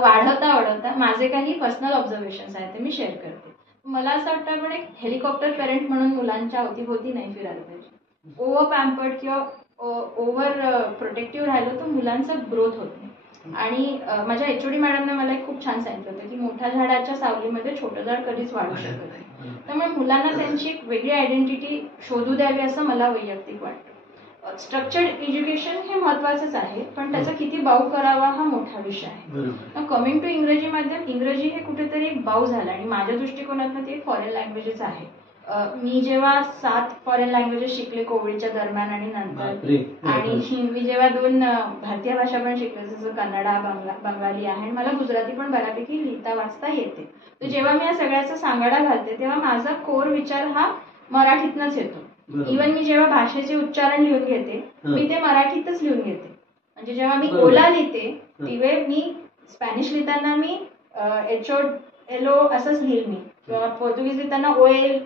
वाढवता माझे काही पर्सनल ऑब्झर्वेशन्स आहेत ते मी शेअर करते. मला असं वाटतं आपण एक हेलिकॉप्टर पेरेंट म्हणून मुलांच्या अवतीभोवती नाही फिरायला पाहिजे. ओव्हर पॅम्पर्ड किंवा ओव्हर प्रोटेक्टिव्ह राहिलो तर मुलांचा ग्रोथ होत नाही. आणि माझ्या HOD मॅडमने मला एक खूप छान सांगितलं होतं की मोठ्या झाडाच्या सावलीमध्ये छोटं झाड कधीच वाढू शकत नाही. त्यामुळे मुलांना त्यांची एक वेगळी आयडेंटिटी शोधू द्यावी असं मला वैयक्तिक वाटतं. स्ट्रक्चर्ड एज्युकेशन हे महत्वाचंच आहे, पण त्याचा किती बाऊ करावा हा मोठा विषय आहे. कमिंग टू इंग्रजी माध्यम, इंग्रजी हे कुठेतरी एक बाऊ झालं आणि माझ्या दृष्टिकोनातून ते एक फॉरेन लँग्वेजेस आहे. मी जेव्हा 7 फॉरेन लँग्वेजेस शिकले कोविडच्या दरम्यान आणि नंतर, आणि मी जेव्हा 2 भारतीय भाषा पण शिकले जसं कन्नडा, बंगाली आहे आणि मला गुजराती पण बऱ्यापैकी लिहिता वाचता येते. तर जेव्हा मी या सगळ्याचा सांगाडा घालते तेव्हा माझा कोर विचार हा मराठीतनच येतो. इव्हन मी जेव्हा भाषेचे उच्चारण लिहून घेते मी ते मराठीतच लिहून घेते. म्हणजे जेव्हा मी ओला लिहिते तेव्हा मी स्पॅनिश लिहिताना मी HOLO असंच लिहिल मी, किंवा पोर्तुगीज लिहिताना OL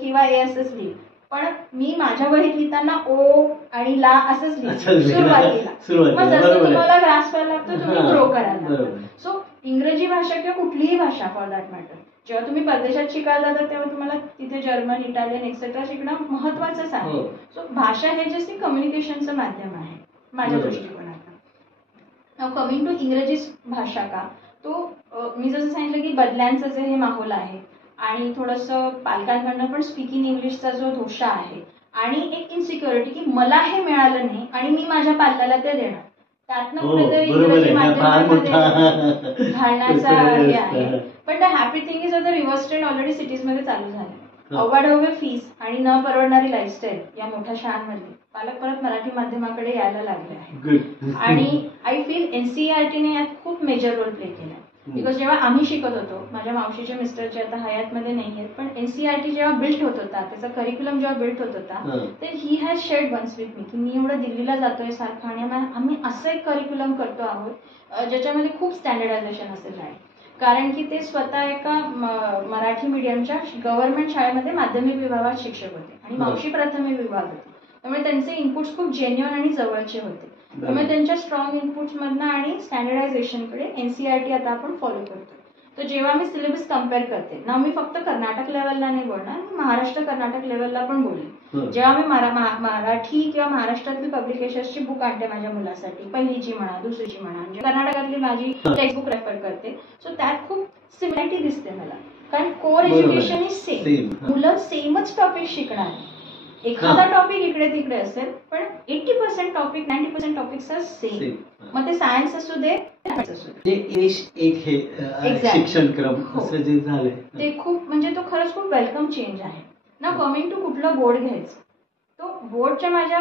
किंवा A असंच लिहिल. पण मी माझ्या वहीत लिहिताना O आणि ला असंच लिहिल सुरुवातीला. मग जसं तुम्हाला ग्रास्प व्हायला लागतं तुम्ही ग्रो करायला लागतं. सो इंग्रजी भाषा किंवा कुठलीही भाषा फॉर दॅट मॅटर जेव्हा तुम्ही परदेशात शिकायला जाता तेव्हा तुम्हाला तिथे जर्मन, इटालियन एक्सेट्रा शिकणं महत्वाचंच आहे. सो भाषा हे जस्ट कम्युनिकेशनचं माध्यम आहे माझ्या दृष्टिकोनातून. कमिंग टू इंग्रजी भाषा का, तो मी जसं सांगितलं की बदल्यांचं जे हे माहोल आहे आणि थोडंसं पालकांकडनं पण स्पीकिंग इंग्लिशचा जो धोशा आहे आणि एक इन्सिक्युरिटी की मला हे मिळालं नाही आणि मी माझ्या पाल्याला ते देणार, त्यातनं कुठेतरी इंग्रजी माध्यमामध्ये घालण्याचा हे आहे. पण द हॅपी थिंग इज आता रिव्हर्स ट्रेंड ऑलरेडी सिटीजमध्ये चालू झाले. अवाढव्य फीस आणि न परवडणारी लाईफस्टाईल या मोठ्या शाळांमध्ये पालक परत मराठी माध्यमाकडे यायला लागले आहे. आणि आय फील एनसीईआरटीने यात खूप मेजर रोल प्ले केला. बिकॉज जेव्हा आम्ही शिकत होतो, माझ्या मावशीचे मिस्टरचे आता हयातमध्ये नाही आहेत, पण एनसीईआरटी जेव्हा बिल्ट होत होता, त्याचा करिक्युलम जेव्हा बिल्ट होत होता, तर ही has shared once with me की मी एवढं दिल्लीला जातोय सारखं आणि आम्ही असं एक करिक्युलम करतो आहोत ज्याच्यामध्ये खूप स्टँडर्डायझेशन असेल आहे. कारण की ते स्वतः एका मराठी मीडियमच्या गव्हर्नमेंट शाळेमध्ये माध्यमिक विभागात शिक्षक होते आणि मावशी प्राथमिक विभाग होते. त्यामुळे त्यांचे इनपुट्स खूप जेन्युअन आणि जवळचे होते. त्यामुळे त्यांच्या स्ट्रॉंग इनपुट्स मधनं आणि स्टँडर्डायझेशनकडे एनसीईआरटी आता आपण फॉलो करतो. तर जेव्हा मी सिलेबस कम्पेअर करते ना, मी फक्त कर्नाटक लेवलला नाही बोलणार, मी महाराष्ट्र कर्नाटक लेवलला पण बोलले. जेव्हा मी मराठी किंवा महाराष्ट्रातली पब्लिकेशन्सची बुक आणते माझ्या मुलासाठी, पहिलीची म्हणा दुसरीची म्हणा, म्हणजे कर्नाटकातली माझी टेक्स्टबुक रेफर करते, सो त्यात खूप सिमिलॅरिटी दिसते मला. कारण कोर एज्युकेशन इज सेम, मुलं सेमच टॉपिक शिकणार. एखादा टॉपिक इकडे तिकडे असेल, पण 80% टॉपिक 90% टॉपिक्स आर सेम. मग ते सायन्स असू दे असू दे, एक हे शिक्षण क्रम असं जे झालंय ते खूप म्हणजे तो खरंच खूप वेलकम चेंज आहे ना. कमिंग टू कुठलं बोर्ड घ्यायचं, तो बोर्डच्या माझ्या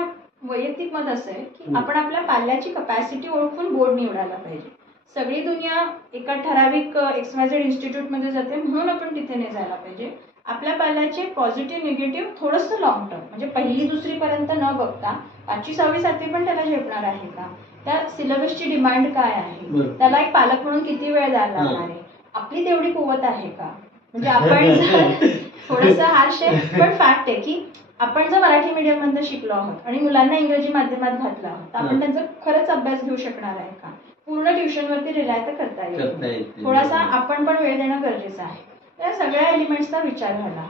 वैयक्तिक मत असं आहे की आपण आपल्या पाल्याची कपॅसिटी ओळखून बोर्ड निवडायला पाहिजे. सगळी दुनिया एका ठराविक एक्सवायझेड इन्स्टिट्यूटमध्ये जाते म्हणून आपण तिथे नाही जायला पाहिजे. आपल्या पाल्याचे पॉझिटिव्ह निगेटिव्ह थोडंसं लॉंग टर्म, म्हणजे पहिली दुसरी पर्यंत न बघता 5वी 6वी 7वी पण त्याला झेपणार आहे का, त्या सिलेबसची डिमांड काय आहे, त्याला एक पालक म्हणून किती वेळ द्यायला लागणार आहे, आपली तेवढी कुवत आहे का. म्हणजे आपण जर थोडंसं हार्श आहे पण फॅक्ट आहे की आपण जर मराठी मीडियम मध्ये शिकलो आहोत आणि मुलांना इंग्रजी माध्यमात घातलं आहोत, आपण त्यांचा खरंच अभ्यास घेऊ शकणार आहे का. पूर्ण ट्युशनवरती रिलाय तर करता येईल, थोडासा आपण पण वेळ देणं गरजेचं आहे. या सगळ्या एलिमेंट्सचा विचार व्हायला.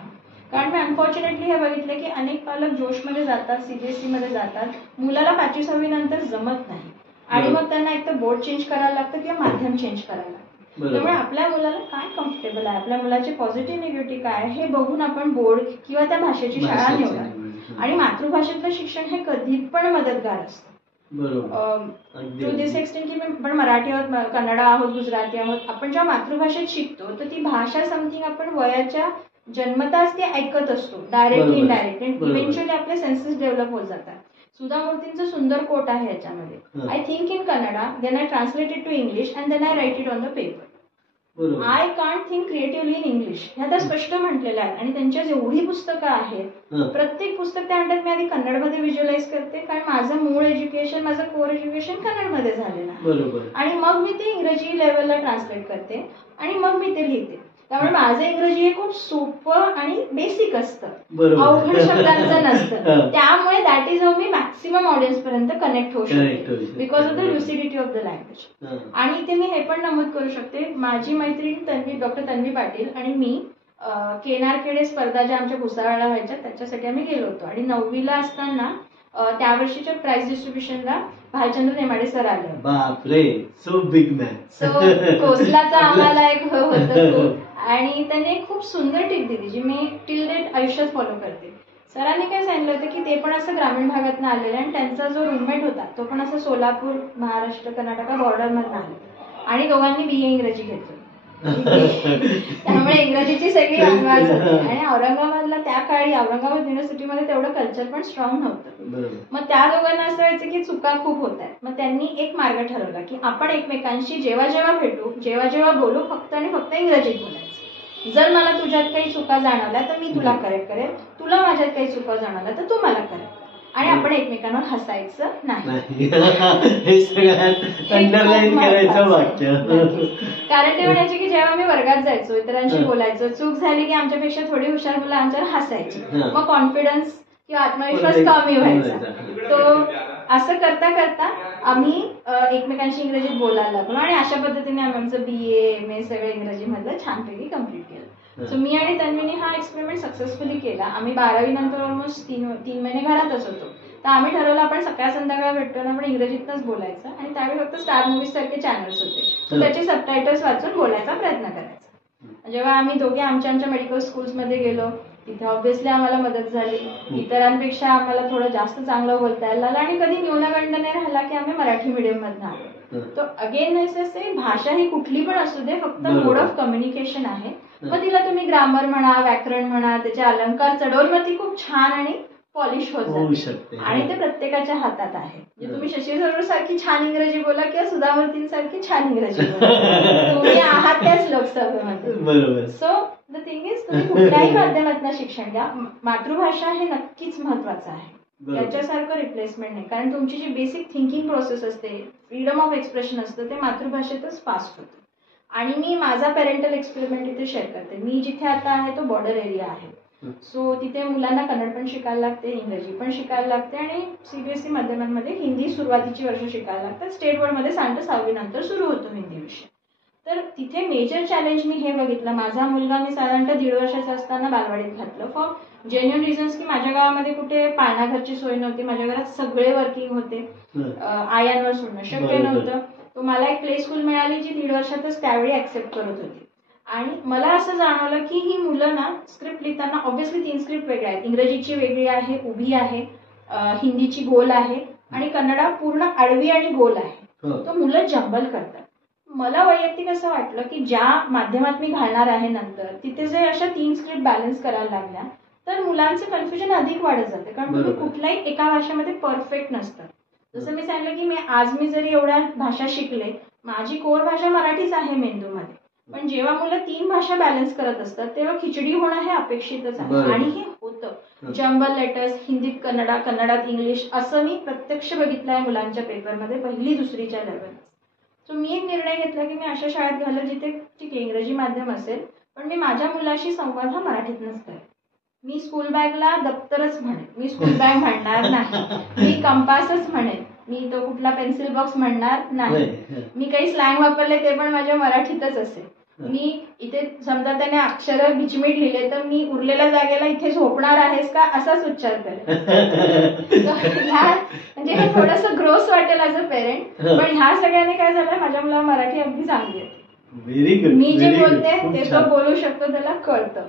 कारण मी अनफॉर्च्युनेटली हे बघितलं की अनेक पालक जोशमध्ये जातात, सीबीएसई मध्ये जातात, मुलाला 5वी 6वी नंतर जमत नाही आणि मग त्यांना एक तर बोर्ड चेंज करायला लागतं किंवा माध्यम चेंज करायला लागतं. त्यामुळे आपल्या मुलाला काय कम्फर्टेबल आहे, आपल्या मुलाचे पॉझिटिव्ह निगेटिव्ह काय आहे हे बघून आपण बोर्ड किंवा त्या भाषेची शाळा निवडा. आणि मातृभाषेतलं शिक्षण हे कधी पण मदतगार असतं. टू दिस एक्सटेंट की आपण मराठी आहोत, कन्नड आहोत, गुजराती आहोत, आपण जेव्हा मातृभाषेत शिकतो तर ती भाषा समथिंग आपण वयाच्या जन्मताच ते ऐकत असतो, डायरेक्ट इनडायरेक्ट, इव्हेंच्युअली आपले सेन्सेस डेव्हलप होत जातात. सुधा मूर्तींचं सुंदर कोट आहे याच्यामध्ये, I think in Kannada, then I translate it to English and then I write it on the paper. I can't think creatively in English, ह्या त्या स्पष्ट म्हटलेल्या आहेत. आणि त्यांच्या जेवढी पुस्तकं आहेत, प्रत्येक पुस्तक त्या म्हणतात मी आधी कन्नडमध्ये व्हिज्युअलाइज करते, कारण माझं मूळ एज्युकेशन, माझं कोर एज्युकेशन कन्नडमध्ये झालेलं आहे. आणि मग मी ते इंग्रजी लेवलला ट्रान्सलेट करते आणि मग मी ते लिहिते. त्यामुळे माझं इंग्रजी हे खूप सोपं आणि बेसिक असतं, अवघड शब्दांचं नसतं. त्यामुळे दॅट इज हाऊ मी मॅक्सिमम ऑडियन्स पर्यंत कनेक्ट होऊ शकते, because of the lucidity of the language. आणि इथे मी हे पण नमूद करू शकते, माझी मैत्रीण डॉक्टर तन्वी पाटील आणि मी केनारखेडे स्पर्धा ज्या आमच्या भुसावळला व्हायच्या त्याच्यासाठी आम्ही गेलो होतो. आणि 9वीला असताना त्यावर्षीच्या प्राइज डिस्ट्रीब्युशनला भालचंद्र नेमाडे सर आले. बापरे, सो बिग मॅन. सो कोसलाचा आम्हाला एक होतं आणि त्याने खूप सुंदर टिप दिली जी मी टिल डेट आयुष्यात फॉलो करते. सरांनी काय सांगितलं होतं की ते पण असं ग्रामीण भागातून आलेले आणि त्यांचा जो रूममेट होता तो पण असं सोलापूर, महाराष्ट्र, कर्नाटका बॉर्डरमधून आले आणि दोघांनी BA इंग्रजी घेतलं. त्यामुळे इंग्रजीची सगळी अंगवाज होती. आणि औरंगाबादला त्या काळी औरंगाबाद युनिव्हर्सिटीमध्ये तेवढं कल्चर पण स्ट्रॉंग नव्हतं. मग त्या दोघांना असं व्हायचं की चुका खूप होत आहेत. मग त्यांनी एक मार्ग ठरवला की आपण एकमेकांशी जेव्हा जेव्हा भेटू, जेव्हा जेव्हा बोलू, फक्त आणि फक्त इंग्रजीत बोलायचं. जर मला तुझ्यात काही चुका जाणवल्या तर मी तुला करेक्ट करेल, तुला माझ्यात काही चुका जाणवल्या तर तू मला करेल. आणि आपण एकमेकांवर हसायचं नाही. हे सगळ्यात अंडरलाईन करायचं वाक्य. कारण ते म्हणायचे की जेव्हा आम्ही वर्गात जायचो, इतरांशी बोलायचो, चूक झाली की आमच्यापेक्षा थोडी हुशार मुलं आमच्यावर हसायची, मग कॉन्फिडन्स किंवा आत्मविश्वास कमी व्हायचा. तो असं करता करता आम्ही एकमेकांशी इंग्रजीत बोलायला लागलो आणि अशा पद्धतीने आम्ही आमचं BA MA सगळं इंग्रजीमधलं छानपैकी कम्प्लीट केलं. सो मी आणि तन्वीने हा एक्सपेरिमेंट सक्सेसफुली केला. आम्ही 12वी नंतर ऑलमोस्ट 3 महिने घरातच होतो. तर आम्ही ठरवलं आपण सकाळ संध्याकाळ भेटतो ना, आपण इंग्रजीतनंच बोलायचं. आणि त्यावेळी फक्त स्टार मूव्हीज सारखे चॅनल्स होते, सो त्याचे सबटायटल्स वाचून बोलायचा प्रयत्न करायचा. जेव्हा आम्ही दोघे आमच्या मेडिकल स्कूल्समध्ये गेलो तिथे ऑब्व्हियसली आम्हाला मदत झाली. इतरांपेक्षा आम्हाला थोडं जास्त चांगलं बोलता यायला लागलं आणि कधी न्यूनगंड नाही राहिला की आम्ही मराठी मीडियम मधनं आलो. तो अगेन असे भाषा ही कुठली पण असू दे, फक्त मोड ऑफ कम्युनिकेशन आहे. मग तिला तुम्ही ग्रामर म्हणा, व्याकरण म्हणा, त्याचे अलंकार चढवून मग ती खूप छान आणि पॉलिश होत जाते आणि ते प्रत्येकाच्या हातात आहे. तुम्ही शशी थरूर सारखी छान इंग्रजी बोला किंवा सुधा मूर्तींसारखी छान इंग्रजी बोला, तुम्ही आहात त्याच लोकसभेमध्ये. बरोबर. सो द थिंग इज तुम्ही कुठल्याही माध्यमातून शिक्षण घ्या, मातृभाषा हे नक्कीच महत्वाचं आहे. त्याच्यासारखं रिप्लेसमेंट नाही, कारण तुमची जी बेसिक थिंकिंग प्रोसेस असते, फ्रीडम ऑफ एक्सप्रेशन असतं, ते मातृभाषेतच फास्ट होतं. आणि मी माझा पेरेंटल एक्सपेरिमेंट इथे शेअर करते. मी जिथे आता आहे तो बॉर्डर एरिया आहे. सो तिथे मुलांना कन्नड पण शिकायला लागते, इंग्रजी पण शिकायला लागते आणि सीबीएसई माध्यमांमध्ये हिंदी सुरुवातीची वर्ष शिकायला लागतात. स्टेट बोर्डमध्ये 6वी नंतर सुरू होतो हिंदी विषय. तर तिथे मेजर चॅलेंज मी हे बघितलं, माझा मुलगा मी साधारणतः 1.5 वर्षाचा असताना बालवाडीत घातलं फॉर जेन्युइन रिझन्स की माझ्या गावामध्ये कुठे पाळणाघरची सोय नव्हती. माझ्या घरात सगळे वर्किंग होते, आयांवर सोडणं शक्य नव्हतं. तो मला एक प्ले स्कूल मिळाली जी 1.5 वर्षातच त्यावेळी ऍक्सेप्ट करत होती. आणि मला असं जाणवलं की ही मुलं ना स्क्रिप्ट लिहिताना ऑब्व्हियसली 3 स्क्रिप्ट वेगळ्या आहेत. इंग्रजीची वेगळी आहे, उभी आहे, हिंदीची गोल आहे आणि कन्नडा पूर्ण आडवी आणि गोल आहे. तो मुलं जंबल करतात. मला वैयक्तिक असं वाटलं की ज्या माध्यमात मी घालणार आहे नंतर तिथे जे अशा 3 स्क्रिप्ट बॅलन्स करायला लागल्या तर मुलांचं कन्फ्युजन अधिक वाढत जाते, कारण तुम्ही कुठल्याही एका भाषेमध्ये परफेक्ट नसतं. जसं मी सांगितलं की आज मी जरी एवढ्या भाषा शिकले, माझी कोर भाषा मराठीच आहे मेंदूमध्ये, पण जेव्हा मुलं 3 भाषा बॅलन्स करत असतात तेव्हा खिचडी होणं हे अपेक्षितच आहे आणि हे होतं. जंबल लेटर्स, हिंदीत कन्नडा, कन्नडात इंग्लिश, असं मी प्रत्यक्ष बघितलं आहे मुलांच्या पेपरमध्ये 1ली 2रीच्या लेवल. सो मी एक निर्णय घेतला की मी अशा शाळेत घालेल जिथे ठीक आहे इंग्रजी माध्यम असेल, पण मी माझ्या मुलाशी संवाद हा मराठीतनच करेल. मी स्कूल बॅगला दप्तरच म्हणेन, मी स्कूल बॅग म्हणणार नाही. मी कंपासच म्हणेन, मी तो कुठला पेन्सिल बॉक्स म्हणणार नाही. मी काही स्लँग वापरले ते पण माझ्या मराठीतच असेल. मी इथे समजा त्याने अक्षर बिचमीट लिहिले तर मी उरलेल्या जागेला इथे झोपणार आहेस का असाच उच्चार करेन. म्हणजे हे थोडंसं ग्रोस वाटेल ऍज अ पेरेंट, पण ह्या सगळ्याने काय झालं, माझ्या मुलाला मराठी अगदी चांगली आहे. मी जे बोलते ते तो बोलू शकतो, त्याला कळतं.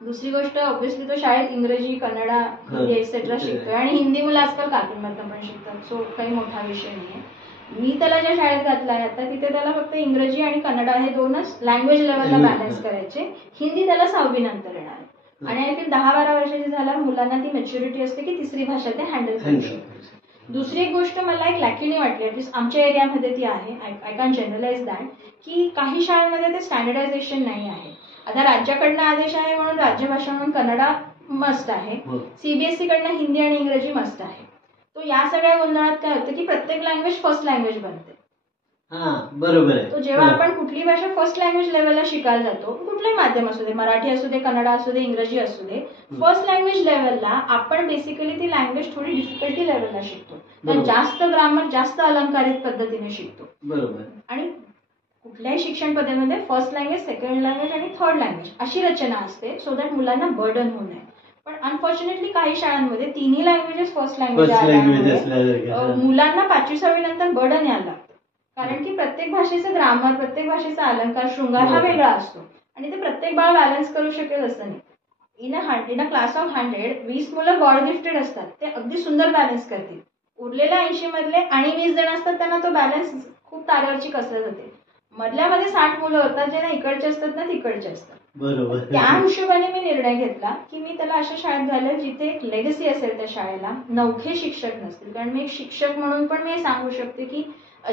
दुसरी गोष्ट ऑब्व्हियसली तो शाळेत इंग्रजी, कन्नडा, हिंदी एक्सेट्रा शिकतोय आणि हिंदी मुलं आजकाल कार्टूनमधनं पण शिकतात. सो काही मोठा विषय नाहीये. मी त्याला ज्या शाळेत घातलाय आता तिथे त्याला फक्त इंग्रजी आणि कन्नडा हे 2च लँग्वेज लेवलला बॅलन्स करायचे. हिंदी त्याला 6वी नंतर येणार आहे. आणि आय थिंक 10-12 वर्षाची झाल्यावर मुलांना ती मॅच्युरिटी असते की 3री भाषा ते हँडल करू शकतात. दुसरी एक गोष्ट मला एक लॅक्युनी वाटली, ऍटलीस्ट आमच्या एरियामध्ये ती आहे, आय कॅन जनरलाइज दॅट, की काही शाळांमध्ये ते स्टँडर्डायझेशन नाही आहे. आता राज्याकडनं आदेश आहे म्हणून राज्यभाषा म्हणून कन्नडा मस्ट आहे, सीबीएसई कडनं हिंदी आणि इंग्रजी मस्ट आहे. तो या सगळ्या गोंधळात काय होतं की प्रत्येक लँग्वेज फर्स्ट लँग्वेज बनते. बरोबर आहे. तो जेव्हा आपण कुठली भाषा फर्स्ट लँग्वेज लेवलला शिकायला जातो, कुठलंही माध्यम असू दे, मराठी असू दे, कन्नडा असू दे, इंग्रजी असू दे, फर्स्ट लँग्वेज लेवलला आपण बेसिकली ती लँग्वेज थोडी डिफिकल्टी लेवलला शिकतो, जास्त ग्रामर, जास्त अलंकारित पद्धतीने शिकतो. बरोबर. आणि कुठल्याही शिक्षण पद्धतीमध्ये फर्स्ट लँग्वेज, सेकंड लँग्वेज आणि थर्ड लँग्वेज अशी रचना असते, सो दॅट मुलांना बर्डन होऊ नये. पण अनफॉर्च्युनेटली काही शाळांमध्ये 3ही लँग्वेजेस फर्स्ट लँग्वेज मुलांना 5वी-6वी नंतर बर्डन यायला लागतं, कारण की प्रत्येक भाषेचं ग्रामर, प्रत्येक भाषेचा अलंकार, शृंगार हा वेगळा असतो आणि ते प्रत्येक बाळ बॅलन्स करू शकेल असं नाही. इन अ क्लास ऑफ 100 20 मुलं गॉड गिफ्टेड असतात, ते अगदी सुंदर बॅलन्स करतील. उरलेल्या 80 मधले आणि 20 जण असतात त्यांना तो बॅलन्स खूप तारेवरची कसरत होते. मधल्यामध्ये 60 मुलं होतात जे ना इकडचे असतात ना तिकडचे असतात. बरोबर. त्या हिशोबाने मी निर्णय घेतला की मी त्याला अशा शाळेत घालेल जिथे एक लेगसी असेल त्या शाळेला, नवखे शिक्षक नसतील. कारण मी एक शिक्षक म्हणून पण मी सांगू शकते की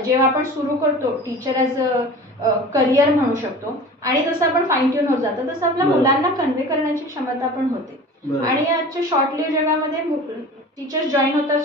जेव्हा आपण सुरू करतो टीचर ऍज अ करिअर म्हणू शकतो आणि जसं आपण फाईन ट्यून होत जातं तसं आपल्या मुलांना कन्व्हे करण्याची क्षमता पण होते. आणि आजच्या शॉर्ट लिव्ह जगामध्ये टीचर्स जॉईन होतात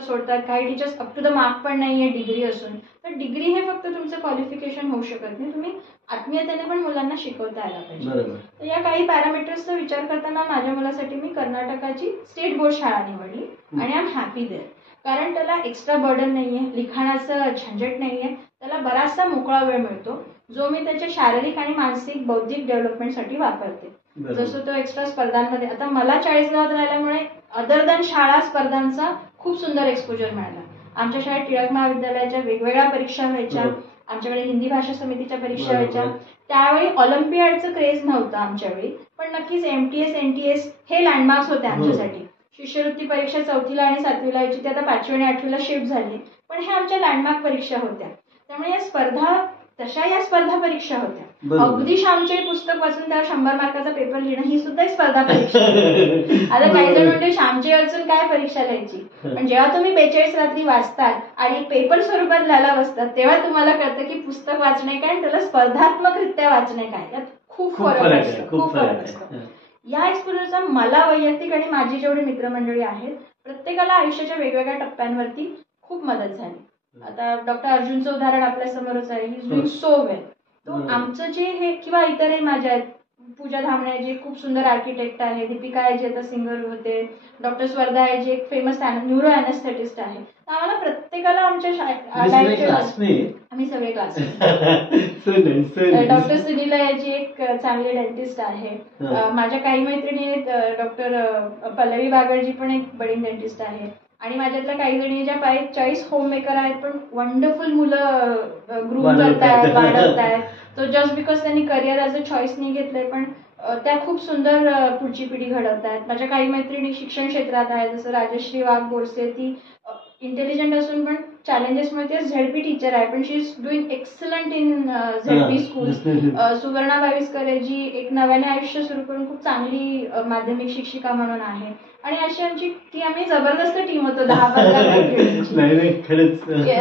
सोडतात. काही teachers up to the mark पण नाहीये डिग्री असून. तर डिग्री हे फक्त तुमचं क्वालिफिकेशन होऊ शकत नाही, तुम्ही आत्मीयतेने पण मुलांना शिकवता यायला पाहिजे. तर या काही पॅरामीटर्सचा विचार करताना माझ्या मुलासाठी मी कर्नाटकाची स्टेट बोर्ड शाळा निवडली आणि आय एम हॅपी देअर. कारण त्याला एक्स्ट्रा बर्डन नाहीये, लिखाणाचं झंझट नाहीये, त्याला बराचसा मोकळा वेळ मिळतो जो मी त्याच्या शारीरिक आणि मानसिक बौद्धिक डेव्हलपमेंटसाठी वापरते. जसं तो एक्स्ट्रा स्पर्धांमध्ये, आता मला 40 गावात राहिल्यामुळे अदर दॅन शाळा स्पर्धांचा खूप सुंदर एक्सपोजर मिळाला. आमच्या शाळेत टिळक महाविद्यालयाच्या वेगवेगळ्या परीक्षा व्हायच्या, आमच्याकडे हिंदी भाषा समितीच्या परीक्षा बरोबर. व्हायच्या. त्यावेळी ऑलिम्पियाडचं क्रेज नव्हतं आमच्यावेळी, पण नक्कीच MTS NTS हे लँडमार्क्स होते आमच्यासाठी. शिष्यवृत्ती परीक्षा 4थीला आणि 7वीला व्हायची, ती आता 5वी आणि 8वीला शिफ्ट झाली, पण हे आमच्या लँडमार्क परीक्षा होत्या. त्यामुळे या स्पर्धा परीक्षा होत्या. बरोबर. अगदी श्यामचे पुस्तक वाचून त्यावर 100 मार्काचा पेपर लिहिणं ही सुद्धा एक स्पर्धा परीक्षा होती. आता काही जण म्हणजे श्यामचे वाचून काय परीक्षा लिहायची, पण जेव्हा तुम्ही 42 रात्री वाचतात आणि पेपर स्वरूपात लिहायला बसतात, तेव्हा तुम्हाला कळतं की पुस्तक वाचणे काय आणि त्याला स्पर्धात्मकरित्या वाचणे काय, यात खूप फरक असतो. या एक्सपोजरचा मला वैयक्तिक आणि माझी जेवढी मित्रमंडळी आहेत प्रत्येकाला आयुष्याच्या वेगवेगळ्या टप्प्यांवरती खूप मदत झाली. आता डॉक्टर अर्जुनचं उदाहरण आपल्या समोरच आहे. He is doing so well. तो आमचं जे हे किंवा इतरही माझ्या आहेत, पूजा धामणे जे खूप सुंदर आर्किटेक्ट आहे, दीपिका आहे जे आता सिंगर होते, डॉक्टर स्वर्धा आहे जे एक फेमस न्यूरो अॅनेस्थेटिस्ट आहे. आम्हाला प्रत्येकाला आमच्या आम्ही सगळे क्लास. डॉक्टर सुनीला याची एक चांगली डेंटिस्ट आहे. माझ्या काही मैत्रिणी आहेत, डॉक्टर पल्लवी बागडजी पण एक बडी डेंटिस्ट आहे. आणि माझ्यातल्या काही जणी ज्या चॉईस होम मेकर आहेत, पण वंडरफुल मुलं ग्रूम करतायत, वाढवतायत. तो जस्ट बिकॉज त्यांनी करिअर ॲज अ चॉईस नाही घेतलंय, पण त्या खूप सुंदर पुढची पिढी घडवतायत. माझ्या काही मैत्रिणी शिक्षण क्षेत्रात आहेत, जसं राजश्री वाघ बोरसे, ती इंटेलिजंट असून पण चॅलेंजेसमुळे ती ZP टीचर आहे, पण she is doing excellent in ZP school. Suvarna Baviskar ji एक नव्याने आयुष्य सुरू करून खूप चांगली माध्यमिक शिक्षिका म्हणून आहे. आणि अशी आम्ही जबरदस्त टीम होतो 10-15 मैत्रिणींची.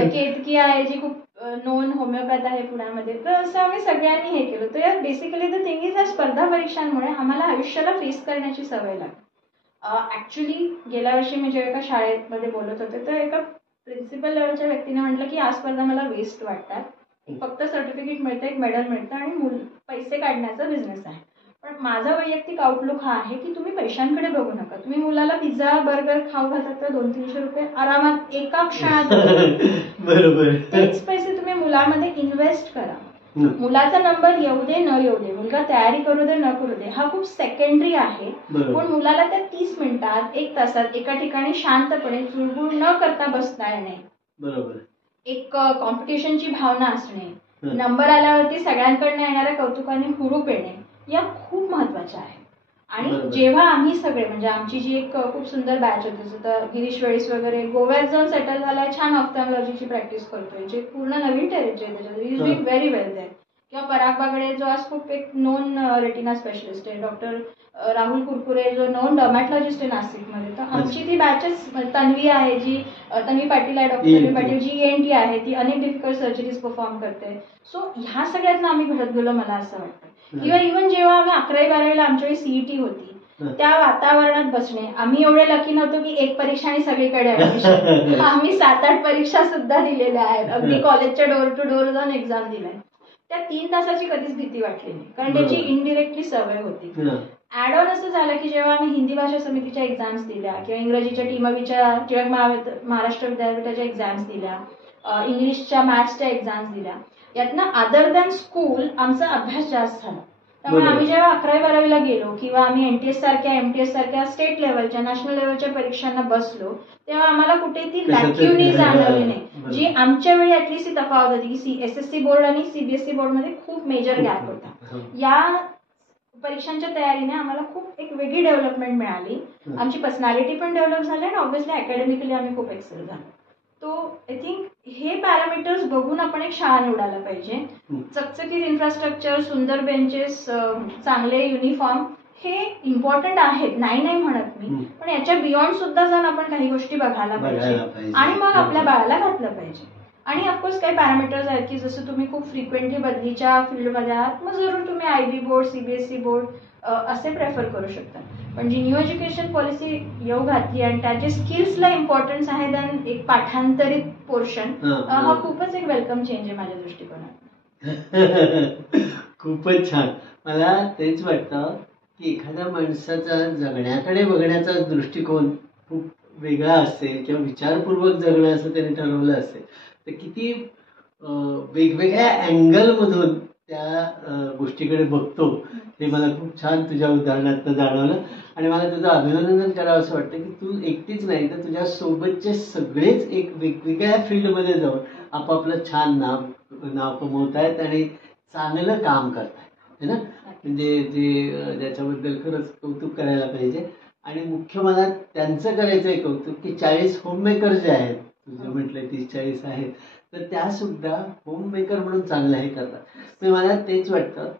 केतकी आहे जी खूप नोन होमिओपॅथ आहे पुण्यामध्ये. तर असं आम्ही सगळ्यांनी हे केलं. तर या बेसिकली द थिंग इज या स्पर्धा परीक्षांमुळे आम्हाला आयुष्याला फेस करण्याची सवय लागली. ऍक्च्युली गेल्या वर्षी मी जेव्हा एका शाळेमध्ये बोलत होते, तर एका प्रिन्सिपल लेवलच्या व्यक्तीने म्हटलं की या स्पर्धा मला वेस्ट वाटतात. फक्त सर्टिफिकेट मिळतं, एक मेडल मिळतं आणि पैसे काढण्याचा बिझनेस आहे. पण माझा वैयक्तिक आउटलुक हा आहे की तुम्ही पैशांकडे बघू नका. तुम्ही मुलाला पिझ्झा बर्गर खाऊ घालतात तर 200-300 रुपये आरामात एका क्षणात. बरोबर. तेच पैसे तुम्ही मुलामध्ये इन्व्हेस्ट करा. मुलाचा नंबर येऊ दे न येऊ दे, मुलगा तयारी करू दे न करू दे, हा खूप सेकंडरी आहे. पण मुलाला त्या 30 मिनिटात 1 तासात एका ठिकाणी शांतपणे चुळबुळ न करता बसता येणे, बरोबर, एक कॉम्पिटिशनची भावना असणे, नंबर आल्यावरती सगळ्यांकडनं येणाऱ्या कौतुकाने हुरूप येणे, या खूप महत्वाच्या आहे. आणि जेव्हा आम्ही सगळे म्हणजे आमची जी एक खूप सुंदर बॅच होती, जसं गिरीश वेळीस वगैरे गोव्यात जाऊन सेटल झालाय, छान ऑफ्थॅल्मॉलॉजीची प्रॅक्टिस करतोय, जे पूर्ण नवीन टेरिटरी आहे त्याच्यात, is doing very well there. किंवा पराग बागडे जो आज खूप एक नोन रेटिना स्पेशलिस्ट आहे, डॉक्टर राहुल कुरकुरे जो नोन डर्मॅटॉलॉजिस्ट आहे नाशिकमध्ये. तर आमची ती बॅचेस, तन्वी आहे जी तन्वी पाटील आहे, डॉक्टर तन्वी पाटील जी ENT आहे, ती अनेक डिफिकल्ट सर्जरीज परफॉर्म करते. सो ह्या सगळ्यातनं आम्ही घडत गेलो मला असं वाटतं. किंवा इव्हन जेव्हा आम्ही 11वी-12वीला आमच्याकडे CET होती, त्या वातावरणात बसणे, आम्ही एवढे लकी नव्हतो की एक परीक्षा आणि सगळीकडे ऍडमिशन. आम्ही 7-8 परीक्षा सुद्धा दिलेल्या आहेत, अगदी कॉलेजच्या डोर टू डोर जाऊन एक्झाम दिलाय. त्या 3 तासाची कधीच भीती वाटली नाही, कारण त्याची इनडिरेक्टली सवय होती. ऍड ऑन असं झालं की जेव्हा आम्ही हिंदी भाषा समितीच्या एक्झाम्स दिल्या किंवा इंग्रजीच्या टीमवीच्या टिळक महाराष्ट्र विद्यापीठाच्या एक्झाम्स दिल्या, इंग्लिशच्या मॅथ्सच्या एक्झाम्स दिल्या, यातनं अदर दॅन स्कूल आमचा अभ्यास जास्त झाला. त्यामुळे आम्ही जेव्हा 11वी-12वीला गेलो किंवा आम्ही NTS सारख्या MTS सारख्या स्टेट लेवलच्या नॅशनल लेवलच्या परीक्षांना बसलो, तेव्हा आम्हाला कुठे ती लॅक्युनी जाणवली नाही, जी आमच्या वेळी ऍटलीस्ट ही तफावत होती की SSC बोर्ड आणि CBSE बोर्डमध्ये खूप मेजर गॅप होता. या परीक्षांच्या तयारीने आम्हाला खूप एक वेगळी डेव्हलपमेंट मिळाली, आमची पर्सनॅलिटी पण डेव्हलप झाली आणि ऑब्व्हियसली अकॅडमिकली आम्ही खूप एक्सेल झालो. तो आय थिंक हे पॅरामीटर्स बघून आपण एक शाळा निवडायला पाहिजे. चकचकीत इन्फ्रास्ट्रक्चर, सुंदर बेंचेस, चांगले युनिफॉर्म हे इम्पॉर्टंट आहेत, नाही म्हणत मी, पण याच्या बियॉन्ड सुद्धा जाऊन आपण काही गोष्टी बघायला पाहिजे आणि मग आपल्या बाळाला घातलं पाहिजे. आणि ऑफकोर्स काही पॅरामीटर्स आहेत की जसं तुम्ही खूप फ्रिक्वेंटली बदलीच्या फील्डमध्ये आहात, मग जरूर तुम्ही IB बोर्ड, CBSE बोर्ड असे प्रेफर करू शकता. पण जी न्यू एज्युकेशन पॉलिसी येऊ घातली आणि त्याच्या स्किल्सला इम्पॉर्टन्स आहे, देन एक पाठांतरित पोर्शन, हा खूपच एक वेलकम चेंज आहे माझ्या दृष्टिकोनात. खूपच छान. मला तेच वाटतं की एखाद्या माणसाचा जगण्याकडे बघण्याचा दृष्टिकोन खूप वेगळा असेल किंवा विचारपूर्वक जगणं असं त्याने ठरवलं असेल तर किती वेगवेगळ्या अँगलमधून त्या गोष्टीकडे बघतो हे मला खूप छान तुझ्या उदाहरणातनं जाणवलं. आणि मला तुझं अभिनंदन करावं असं वाटतं की तू एकटीच नाही तर तुझ्या सोबतचे सगळेच एक वेगवेगळ्या फील्डमध्ये जाऊन आपापलं छान नाव नाव कमवतायत आणि चांगलं काम करतायत है ना. म्हणजे जे ज्याच्याबद्दल खरंच कौतुक करायला पाहिजे. आणि मुख्य मला त्यांचं करायचं आहे कौतुक की 40 होममेकर जे आहेत, तुझे म्हटलं 30-40 आहेत, तर त्या सुद्धा होममेकर म्हणून चांगलं हे करतात. तर मला तेच वाटतं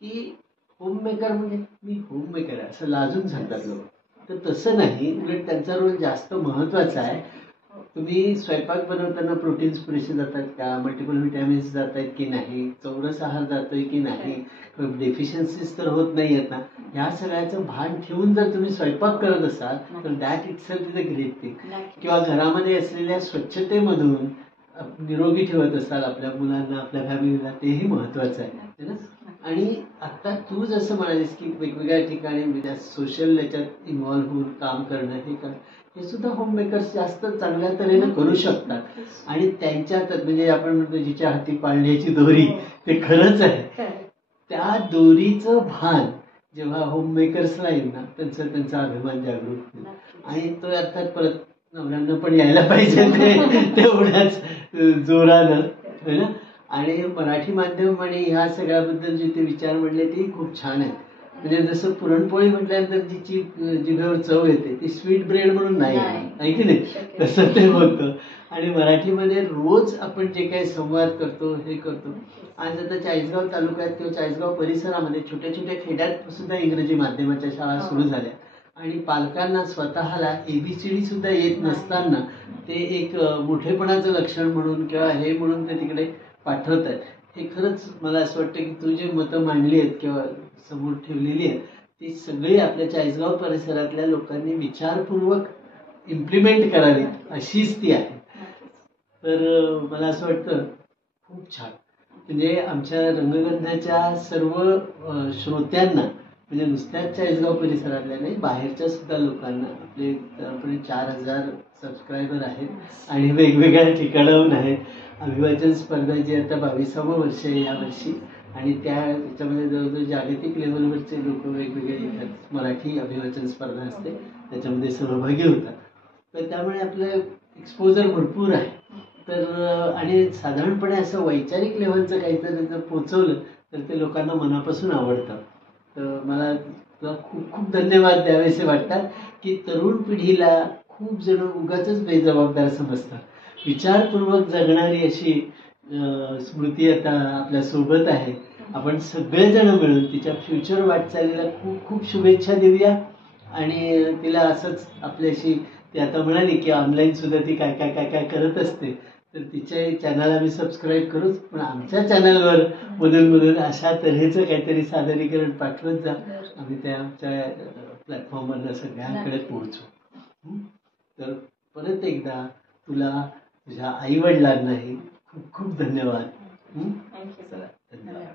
की होममेकर म्हणजे मी होममेकर आहे असं लाजून सांगतात लोक. तर तसं नाही, उलट त्यांचा रोल जास्त महत्वाचा आहे. तुम्ही स्वयंपाक बनवताना प्रोटीन्स पुरेसे जातात का, मल्टिपल व्हिटॅमिन्स जात आहेत की नाही, चौरस आहार जातोय की नाही, डेफिशियन्सीज तर होत नाही आहेत ना, ह्या सगळ्याचं भान ठेवून जर तुम्ही स्वयंपाक करत असाल तर that it self is a great thing. किंवा घरामध्ये असलेल्या स्वच्छतेमधून निरोगी ठेवत असाल आपल्या मुलांना, आपल्या फॅमिलीला, तेही महत्वाचं आहे ना. आणि आता तू जसं म्हणालीस की वेगवेगळ्या ठिकाणी म्हणजे सोशल याच्यात इन्व्हॉल्व्ह होऊन काम करणं, हे सुद्धा होममेकर्स जास्त चांगल्या तऱ्हेने करू शकतात. आणि त्यांच्यात म्हणजे आपण म्हणतो जिच्या हाती पाळण्याची दोरी, ते खरंच आहे. त्या दोरीचं भान जेव्हा होममेकर्सला येईल ना, त्यांचा अभिमान जागृत होईल. आणि तो अर्थात परत नवऱ्यांना पण यायला पाहिजे तेवढ्याच जोरानं है ना. आणि मराठी माध्यम आणि ह्या सगळ्याबद्दल जे ते विचार म्हणले ते खूप छान आहे. म्हणजे जसं पुरणपोळी म्हटल्यानंतर जिची जिभेवर चव येते ती स्वीट ब्रेड म्हणून नाही आहे की नाही, तसं ते होतं. आणि मराठीमध्ये रोज आपण जे काही संवाद करतो हे करतो. आज आता चाळीसगाव तालुक्यात किंवा चाळीसगाव परिसरामध्ये छोट्या छोट्या खेड्यात सुद्धा इंग्रजी माध्यमाच्या शाळा सुरू झाल्या. आणि पालकांना स्वतःला ABCD सुद्धा येत नसताना ते एक मोठेपणाचं लक्षण म्हणून किंवा हे म्हणून ते तिकडे पाठवत आहेत. हे खरंच मला असं वाटतं की तू जी मतं मांडली आहेत किंवा समोर ठेवलेली आहेत ती सगळी आपल्या चाळीसगाव परिसरातल्या लोकांनी विचारपूर्वक इम्प्लिमेंट करावी अशीच ती आहे. तर मला असं वाटतं खूप छान. म्हणजे आमच्या रंगगंधाच्या सर्व श्रोत्यांना, म्हणजे नुसत्याच चाळीसगाव परिसरातल्या नाही, बाहेरच्या सुद्धा लोकांना, आपले 4000 सबस्क्रायबर आहेत आणि वेगवेगळ्या ठिकाणाहून आहेत. अभिवाचन स्पर्धा जी आता 22वं वर्ष आहे यावर्षी, आणि त्याच्यामध्ये जवळजवळ जागतिक लेवलवरचे लोक वेगवेगळे येतात. मराठी अभिवाचन स्पर्धा असते त्याच्यामध्ये सहभागी होतात. तर त्यामुळे आपलं एक्सपोजर भरपूर आहे. तर आणि साधारणपणे असं वैचारिक लेवलचं काहीतरी जर पोचवलं तर ते लोकांना मनापासून आवडतं. तर मला तुला खूप खूप धन्यवाद द्यावेसे वाटतात की तरुण पिढीला खूप जण उगाचच बेजबाबदार समजतात. विचारपूर्वक जगणारी अशी स्मृती आता आपल्या सोबत आहे. आपण सगळेजण मिळून तिच्या फ्युचर वाटचालीला खूप खूप शुभेच्छा देऊया. आणि तिला असंच आपल्याशी ती आता म्हणाली की ऑनलाईन सुद्धा ती काय काय काय काय करत असते, तर तिच्या चॅनल आम्ही सबस्क्राईब करूच, पण आमच्या चॅनलवर मधून अशा तऱ्हेचं काहीतरी सादरीकरण पाठवत जा. आम्ही त्या आमच्या प्लॅटफॉर्मवरनं सगळ्यांकडे पोहोचू. तर परत एकदा तुला तुझ्या आईवडिलांनाही खूप खूप धन्यवाद. थँक्यू. धन्यवाद.